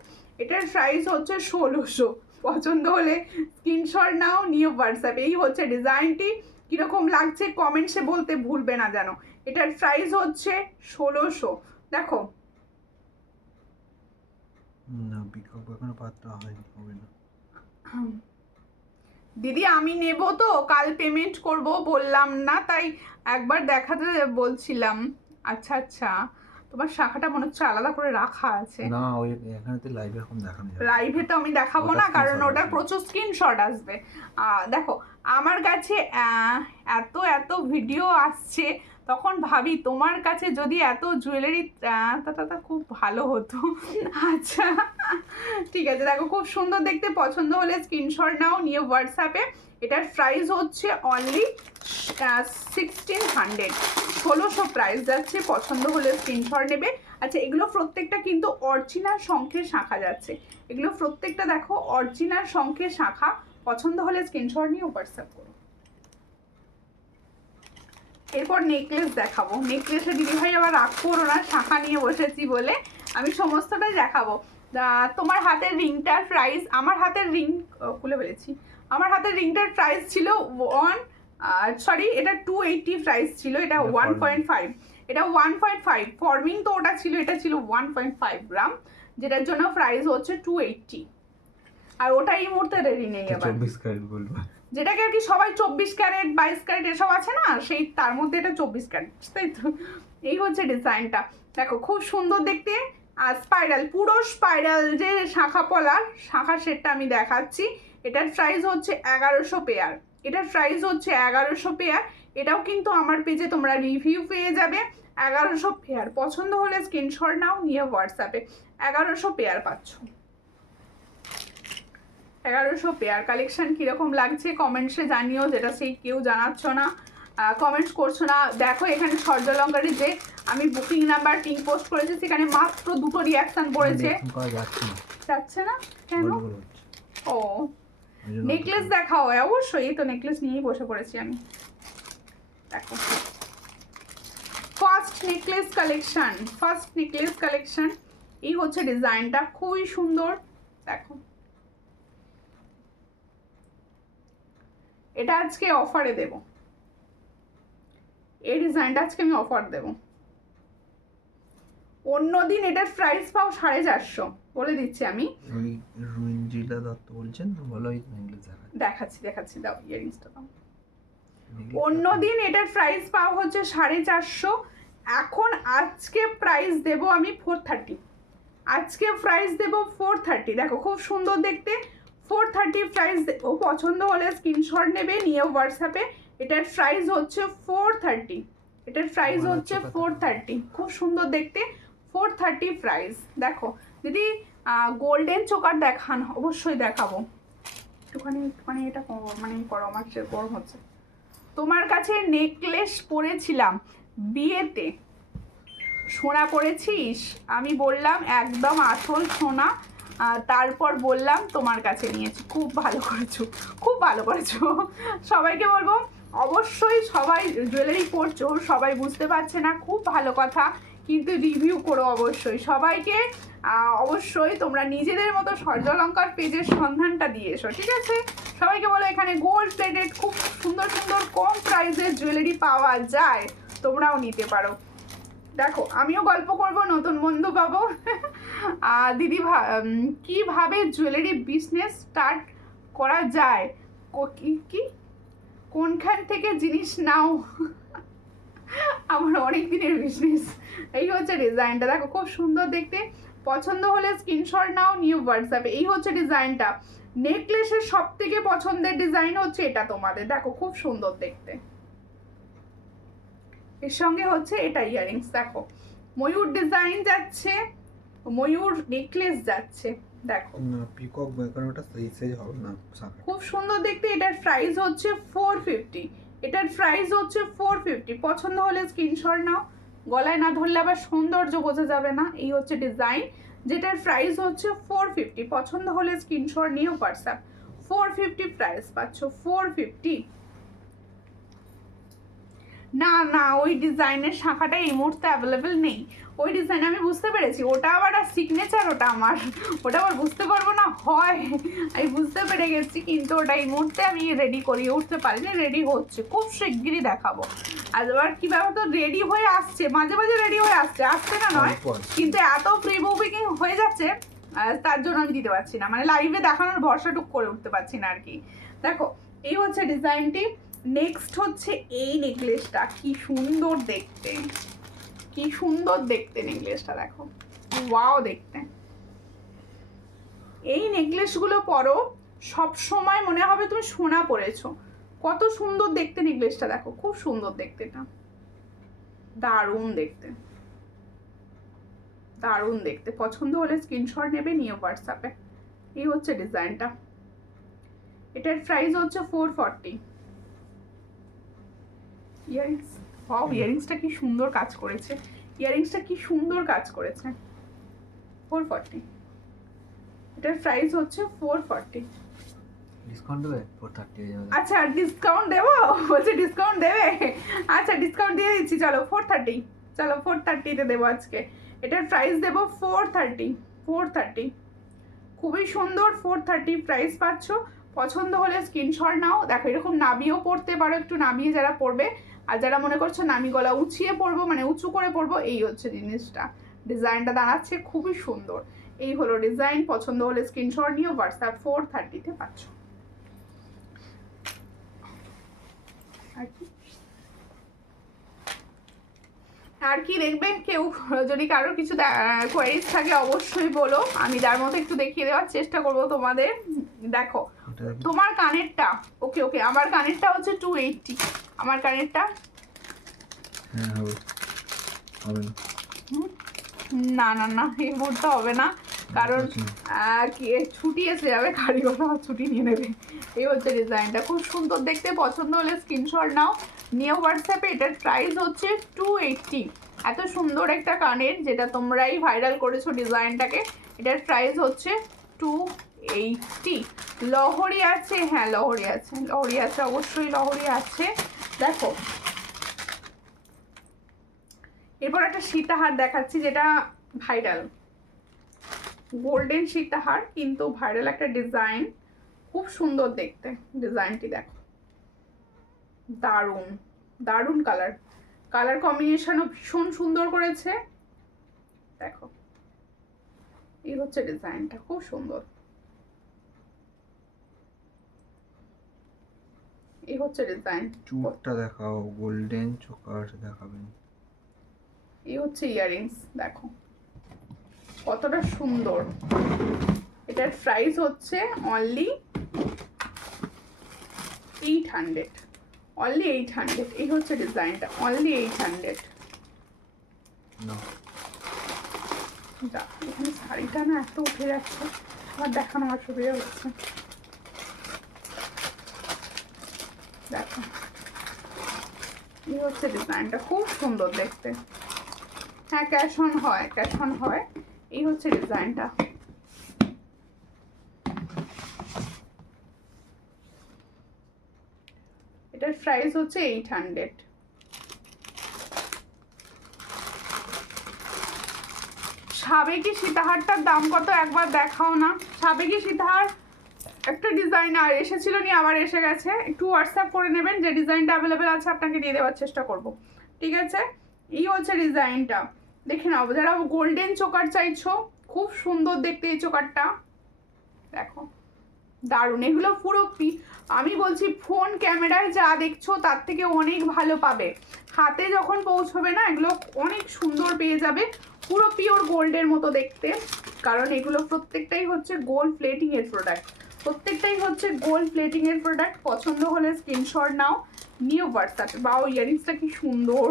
এটার প্রাইস হচ্ছে 1600। পছন্দ হলে স্ক্রিনশট নাও, নিয়ে হোয়াটসঅ্যাপে। এই হচ্ছে ডিজাইনটি, কীরকম লাগছে কমেন্টসে বলতে ভুলবে না যেন। এটার প্রাইস হচ্ছে 1600। দেখো না বিকল্প এখনো পাত্র হয়নি, হবে না। দিদি আমি নেব তো, কাল পেমেন্ট করব বললাম না, তাই একবার দেখাতে বলছিলাম। আচ্ছা আচ্ছা, তোমার শাখাটা মনে হচ্ছে আলাদা করে রাখা আছে। না ওই এখানে তো লাইভে এখন দেখানো যাবে, লাইভে তো আমি দেখাবো না, কারণ ওটার প্রচুর স্ক্রিনশট আসবে। দেখো আমার কাছে এত এত ভিডিও আসছে, তখন ভাবি তোমার কাছে যদি এত জুয়েলারি তা খুব ভালো হতো। আচ্ছা ঠিক আছে, দেখো খুব সুন্দর দেখতে, পছন্দ হলে স্ক্রিনশট নাও, নিয়ে হোয়াটসঅ্যাপে। এটার প্রাইস হচ্ছে অনলি 1600, 1600 প্রাইস যাচ্ছে। পছন্দ হলে স্ক্রিনশট নেবে। আচ্ছা এগুলো প্রত্যেকটা কিন্তু অরিজিনাল শঙ্খের শাখা যাচ্ছে, এগুলো প্রত্যেকটা দেখো অরিজিনাল শঙ্খের শাখা। পছন্দ হলে স্ক্রিনশট নিয়ে হোয়াটসঅ্যাপ করো। এরপর নেকলেস দেখাবো, নেকলেসে দিদিভাই আবার রাগ করো না, শাখা নিয়ে বসেছি বলে আমি সমস্তটাই দেখাবো। তোমার হাতের রিংটার প্রাইস, আমার হাতের রিং খুলে ফেলেছি, আমার হাতের রিংটার প্রাইস ছিল এটা 280 প্রাইস ছিল, এটা 1.5, এটা 1.5 ফর্মিং তো ওটা ছিল, এটা ছিল 1.5 গ্রাম, যেটার জন্য প্রাইস হচ্ছে 280। আর ওটা এই মুহূর্তে রেডি নেই, আবার 24 ক্যারেট বলবো, যেটাকে আর কি সবাই 24 ক্যারেট 22 ক্যারেট এসব আছে না, সেই তার মধ্যে এটা 24 ক্যারেট, তাই তো। এই হচ্ছে ডিজাইনটা, দেখো খুব সুন্দর দেখতে। আর স্পাইরাল, পুরো স্পাইরাল যে শাখা পলার শাখা সেটটা আমি দেখাচ্ছি। এটার প্রাইস হচ্ছে 1100 পেয়ার, এটার প্রাইস হচ্ছে 1100 পেয়ার। এটাও কিন্তু আমার পেজে তোমরা রিভিউ পেয়ে যাবে। 1100 পেয়ার, পছন্দ হলে স্ক্রিনশট নাও, নিয়ে হোয়াটসঅ্যাপে। 1100 পেয়ার পাচ্ছ, 1100 পেয়ার। কালেকশন কীরকম লাগছে কমেন্টসে জানিও, যেটা সেই কেউ জানাচ্ছ না, কমেন্টস করছো না। দেখো এখানে সূর্যলঙ্কারের যে আমি বুকিং নাম্বার পিং পোস্ট করেছি, সেখানে মাত্র 2টো রিয়াকশন পড়েছে, যাচ্ছে না কেন? ও নেকলেস দেখাও, অবশ্যই এই তো নেকলেস নিয়েই বসে পড়েছি আমি। দেখো first necklace collection, first necklace collection. এই হচ্ছে ডিজাইনটা, খুবই সুন্দর, দেখো এটা আজকে অফারে দেব, এই ডিজাইনটা আজকে আমি অফার দেব। অন্যদিন এটার প্রাইস পাও 450, বলে দিচ্ছি আমি। ওই রুইঞ্জিলা দত্ত বলছেন, বলো ওই নেকলেস দেখাচ্ছি দাও ইয়ারিংসটা দাও। অন্যদিন এটার প্রাইস পাও হচ্ছে 450, এখন আজকে প্রাইস দেব আমি 430। আজকে প্রাইস দেব 430। দেখো খুব সুন্দর দেখতে, 430 প্রাইস। ও পছন্দ হলে স্ক্রিনশট নেবে, নিয়ে হোয়াটসঅ্যাপে। এটার প্রাইস হচ্ছে 430। এটার প্রাইস হচ্ছে 430। খুব সুন্দর দেখতে, 430 প্রাইস। দেখো দিদি গোল্ডেন চোকার দেখান, অবশ্যই দেখাবো। একটুখানি এটা মানে করো, আমার সে গরম হচ্ছে। তোমার কাছে নেকলেস পরেছিলাম বিয়েতে, সোনা পরেছিস? আমি বললাম একদম আসল সোনা, তারপর বললাম তোমার কাছে নিয়েছি। খুব ভালো করেছো, খুব ভালো করেছো। সবাইকে বলবো অবশ্যই, সবাই জুয়েলারি পরছো, সবাই বুঝতে পারছে না, খুব ভালো কথা, কিন্তু রিভিউ করো অবশ্যই। সবাইকে অবশ্যই তোমরা নিজেদের মতো স্বর্ণালঙ্কার পেজের সন্ধানটা দিয়ে এসো, ঠিক আছে? সবাইকে বলো এখানে গোল্ড প্লেটেড খুব সুন্দর সুন্দর কম প্রাইসের জুয়েলারি পাওয়া যায়, তোমরাও নিতে পারো। দেখো আমিও গল্প করব, নতুন বন্ধু পাবো। দিদি কিভাবে জুয়েলারি বিজনেস স্টার্ট করা যায়, কি কোনখান থেকে জিনিস নাও? আমার অনেক দিনের বিজনেস। এই হচ্ছে ডিজাইনটা, দেখো খুব সুন্দর দেখতে, পছন্দ হলে স্ক্রিনশট নাও, নিউ হোয়াটসঅ্যাপে। এই হচ্ছে ডিজাইনটা, নেকলেসের সব থেকে পছন্দের ডিজাইন হচ্ছে এটা তোমাদের। দেখো খুব সুন্দর দেখতে, এর সঙ্গে হচ্ছে এটা ইয়ারিংস। দেখো ময়ূর ডিজাইন যাচ্ছে, ময়ূর নেকলেস যাচ্ছে। দেখো পিকক বেকার, ওটা সাইজ হবে না। খুব সুন্দর দেখতে। এটার প্রাইস হচ্ছে 450। এটার প্রাইস হচ্ছে 450। পছন্দ হলে স্ক্রিনশট নাও, গলায় না ধরলে আবার সৌন্দর্য বোঝা যাবে না। এই হচ্ছে ডিজাইন, যেটার প্রাইস হচ্ছে 450। পছন্দ হলে স্ক্রিনশট নিয়ে হোয়াটসঅ্যাপ। 450 প্রাইস পাচ্ছ, 450। না না, ওই ডিজাইনের শাখাটা এই মুহূর্তে অ্যাভেলেবেল নেই। ওই ডিজাইন আমি বুঝতে পেরেছি, ওটা আবার আর সিগনেচার, ওটা আমার, ওটা আবার বুঝতে পারবো না হয়, আমি বুঝতে পেরে গেছি, কিন্তু ওটা এই মুহূর্তে আমি রেডি করিয়ে উঠতে পারিনি, রেডি হচ্ছে, খুব শিগগিরই দেখাবো। আর এবার কী ব্যাপার, তো রেডি হয়ে আসছে, মাঝে মাঝে রেডি হয়ে আসছে, আসছে না নয়, কিন্তু এত প্রি বুকিং হয়ে যাচ্ছে, তার জন্য আমি দিতে পারছি না, মানে লাইভে দেখানোর ভরসাটুক করে উঠতে পারছি না আর কি। দেখো এই হচ্ছে ডিজাইনটি। নেক্সট হচ্ছে এই নেকলেসটা, কি সুন্দর দেখতে, কি সুন্দর দেখতে নেকলেসটা। দেখো ওয়াও দেখতে। এই নেকলেসগুলো পরো, সব সময় মনে হবে তুমি সোনা পরেছো, কত সুন্দর দেখতে নেকলেসটা। দেখো খুব সুন্দর দেখতে, এটা দারুণ দেখতে, দারুণ দেখতে। পছন্দ হলে স্ক্রিনশট নেবে, নিয়ে হোয়াটসঅ্যাপে। এই হচ্ছে ডিজাইনটা, এটার প্রাইস হচ্ছে 440। ইয়ারিংস, ওয়াও ইয়ারিংসটা কি সুন্দর কাজ করেছে, ইয়ারিংসটা কি সুন্দর কাজ করেছে। 440, এটার প্রাইস হচ্ছে 440। ডিসকাউন্ট দেবে? 430 হয়ে যাবে। আচ্ছা ডিসকাউন্ট দেবো, বলছে ডিসকাউন্ট দেবে, আচ্ছা ডিসকাউন্ট দিয়ে দিচ্ছি, চলো 430, চলো 430-তে দেবো আজকে। এটার প্রাইস দেবো 430, 430, খুবই সুন্দর। 430 প্রাইস পাচ্ছ। পছন্দ হলে স্ক্রিনশট নাও। দেখো এরকম নামিয়েও পড়তে পারো, একটু নামিয়ে যারা পড়বে, আর যারা মনে করছো নামি গলা উঁচিয়ে পড়বো, মানে উঁচু করে পড়বো, এই হচ্ছে জিনিসটা, ডিজাইনটা দাঁড়াচ্ছে খুবই সুন্দর। এই হলো ডিজাইন, পছন্দ হলে স্ক্রিনশট নিয়ে হোয়াটসঅ্যাপ। 430-তে পাচ্ছ। আর কি দেখবে কেউ, যদি কারোর কিছু কোয়ারিজ থাকে অবশ্যই বলো, আমি যার মতো একটু দেখিয়ে দেওয়ার চেষ্টা করবো তোমাদের। দেখো তোমার কানেরটা, ওকে ওকে, আমার কানেরটা হচ্ছে 280, আমার কানেরটা না না না এই মুহূর্তে হবে না, কারণ ছুটি এসে যাবে, কারিগররা ছুটি নিয়ে নেবে। এই হচ্ছে ডিজাইনটা, খুব সুন্দর দেখতে। পছন্দ হলে স্ক্রিনশট নাও, নিয়ে হোয়াটসঅ্যাপে। এটার প্রাইস হচ্ছে 280। এত সুন্দর একটা কানের, যেটা তোমরাই ভাইরাল করেছো ডিজাইনটাকে, এটার প্রাইস হচ্ছে 280। লহরি আছে, হ্যাঁ লহরি আছে, লহরি আছে, অবশ্যই লহরি আছে। দেখো এরপর একটা সীতাহার দেখাচ্ছি, যেটা ভাইরাল। গোল্ডেন সীতাহার, কিন্তু ভাইরাল একটা ডিজাইন, খুব সুন্দর দেখতে ডিজাইনটি। দেখো দারুণ দারুণ কালার, কালার কম্বিনেশনও ভীষণ সুন্দর করেছে। দেখো এই হচ্ছে ডিজাইনটা, খুব সুন্দর। এই হচ্ছে ডিজাইন। চুড়টা দেখাও, গোল্ডেন চোকার দেখাবেন। এই হচ্ছে ইয়াররিংস, দেখো কতটা সুন্দর। এটার প্রাইস হচ্ছে অনলি 800, অনলি 800। এই হচ্ছে ডিজাইনটা, অনলি 800। না যা, এখানে শাড়িটা না এত উঠে যাচ্ছে, আমার দেখানো অসুবিধা হচ্ছে। দেখো এই হচ্ছে ডিজাইনটা, খুব সুন্দর দেখতে। হ্যাঁ ক্যাশ অন হয়, ক্যাশ অন হয়। এই হচ্ছে ডিজাইনটা। এটার প্রাইস হচ্ছে 800। সাবেকি সীতাহারটার দাম কত একবার দেখাও না। সাবেকি সীতাহার একটা ডিজাইন আর এসেছিল, নিয়ে আবার এসে গেছে। একটু হোয়াটসঅ্যাপ করে নেবেন, যে ডিজাইনটা অ্যাভেলেবেল আছে আপনাকে দিয়ে দেওয়ার চেষ্টা করব, ঠিক আছে? এই হচ্ছে ডিজাইনটা, দেখে নাও। যারা গোল্ডেন চোকার চাইছো, খুব সুন্দর দেখতে এই চোকারটা। দেখো দারুণ, এগুলো পুরো আমি বলছি ফোন ক্যামেরায় যা দেখছো তার থেকে অনেক ভালো পাবে। হাতে যখন পৌঁছবে না, এগুলো অনেক সুন্দর পেয়ে যাবে, পুরো পিওর গোল্ডের মতো দেখতে। কারণ এগুলো প্রত্যেকটাই হচ্ছে গোল্ড প্লেটিং এর প্রোডাক্ট, প্রত্যেকটাই হচ্ছে গোল্ড প্লেটিং এর প্রোডাক্ট। পছন্দ হলে স্ক্রিনশট নাও, নিউ হোয়াটসঅ্যাপে। বাও, ইয়াররিংসটা কি সুন্দর,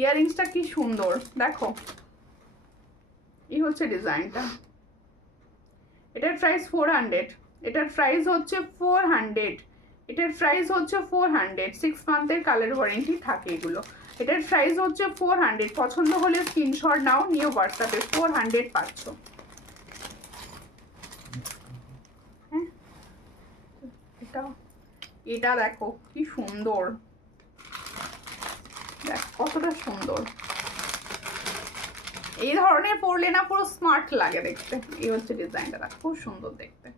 ইয়াররিংসটা কি সুন্দর দেখো। এই হচ্ছে ডিজাইনটা। এটার প্রাইস 400, এটার প্রাইস হচ্ছে 400, এটার প্রাইস হচ্ছে 400। 6 মান্থের কালার ওয়ারেন্টি থাকে এগুলো। এটার প্রাইস হচ্ছে 400। পছন্দ হলে স্ক্রিনশট নাও, নিউ হোয়াটসঅ্যাপে 400 পাচ্ছ। হ্যাঁ এটা দেখো কি সুন্দর, দেখ কতটা সুন্দর। এই ধরনের পরলে না পুরো স্মার্ট লাগে দেখতে। এই হচ্ছে ডিজাইনটা, দেখ খুব সুন্দর দেখতে।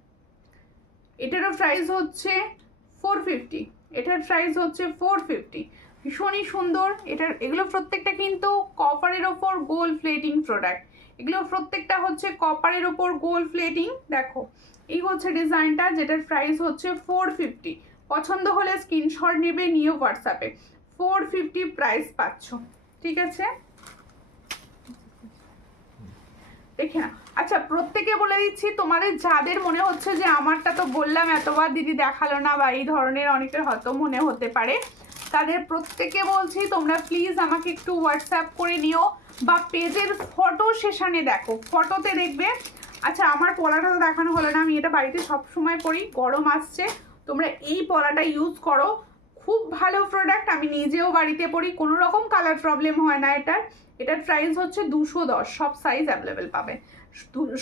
এটারও প্রাইস হচ্ছে 450, এটার প্রাইস হচ্ছে 450। ভীষণই সুন্দর। এগুলো প্রত্যেকটা কিন্তু কপারের ওপর গোল্ড প্লেটিং প্রোডাক্ট, এগুলো প্রত্যেকটা হচ্ছে কপারের ওপর গোল্ড প্লেটিং। দেখো এই হচ্ছে ডিজাইনটা, যেটার প্রাইস হচ্ছে 450। পছন্দ হলে স্ক্রিনশট নেবে, নিউ হোয়াটসঅ্যাপে 450 প্রাইস পাচ্ছ, ঠিক আছে? দেখে না। আচ্ছা প্রত্যেকে বলে দিচ্ছি, তোমাদের যাদের মনে হচ্ছে যে আমারটা তো বললাম এতবার দিদি দেখালো না, বা এই ধরনের অনেকের হয়তো মনে হতে পারে, তাদের প্রত্যেকে বলছি তোমরা প্লিজ আমাকে একটু হোয়াটসঅ্যাপ করে নিও, বা পেজের ফটো সেশনে দেখো, ফটোতে দেখবে। আচ্ছা আমার পলাটা তো দেখানো হলো না, আমি এটা বাড়িতে সবসময় পরি, গরম আসছে, তোমরা এই পলাটা ইউজ করো, খুব ভালো প্রোডাক্ট। আমি নিজেও বাড়িতে পরি, কোনো রকম কালার প্রবলেম হয় না এটার। এটার প্রাইস হচ্ছে 210, সব সাইজ অ্যাভেলেবেল পাবে,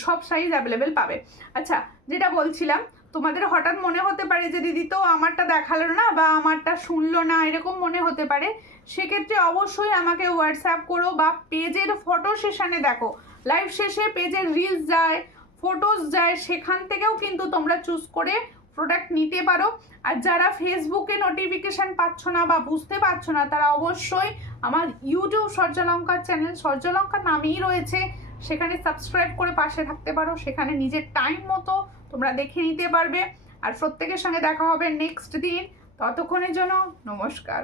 সব সাইজ অ্যাভেলেবেল পাবে। আচ্ছা যেটা বলছিলাম, তোমাদের হঠাৎ মনে হতে পারে যে দিদি তো আমারটা দেখালো না, বা আমারটা শুনলো না, এরকম মনে হতে পারে। সেক্ষেত্রে অবশ্যই আমাকে হোয়াটসঅ্যাপ করো, বা পেজের ফটো সেশনে দেখো, লাইভ শেষে পেজের রিলস যায়, ফটোস যায়, সেখান থেকেও কিন্তু তোমরা চুজ করে প্রোডাক্ট নিতে পারো। আর যারা ফেসবুকে নোটিফিকেশান পাচ্ছ না বা বুঝতে পারছো না, তারা অবশ্যই আমার ইউটিউব সূর্যালঙ্কার চ্যানেল, সূর্যালঙ্কার নামেই রয়েছে, সেখানে সাবস্ক্রাইব করে পাশে থাকতে পারো। সেখানে নিজের টাইম মতো তোমরা দেখে নিতে পারবে। আর প্রত্যেকের সঙ্গে দেখা হবে নেক্সট দিন। ততক্ষণের জন্য নমস্কার।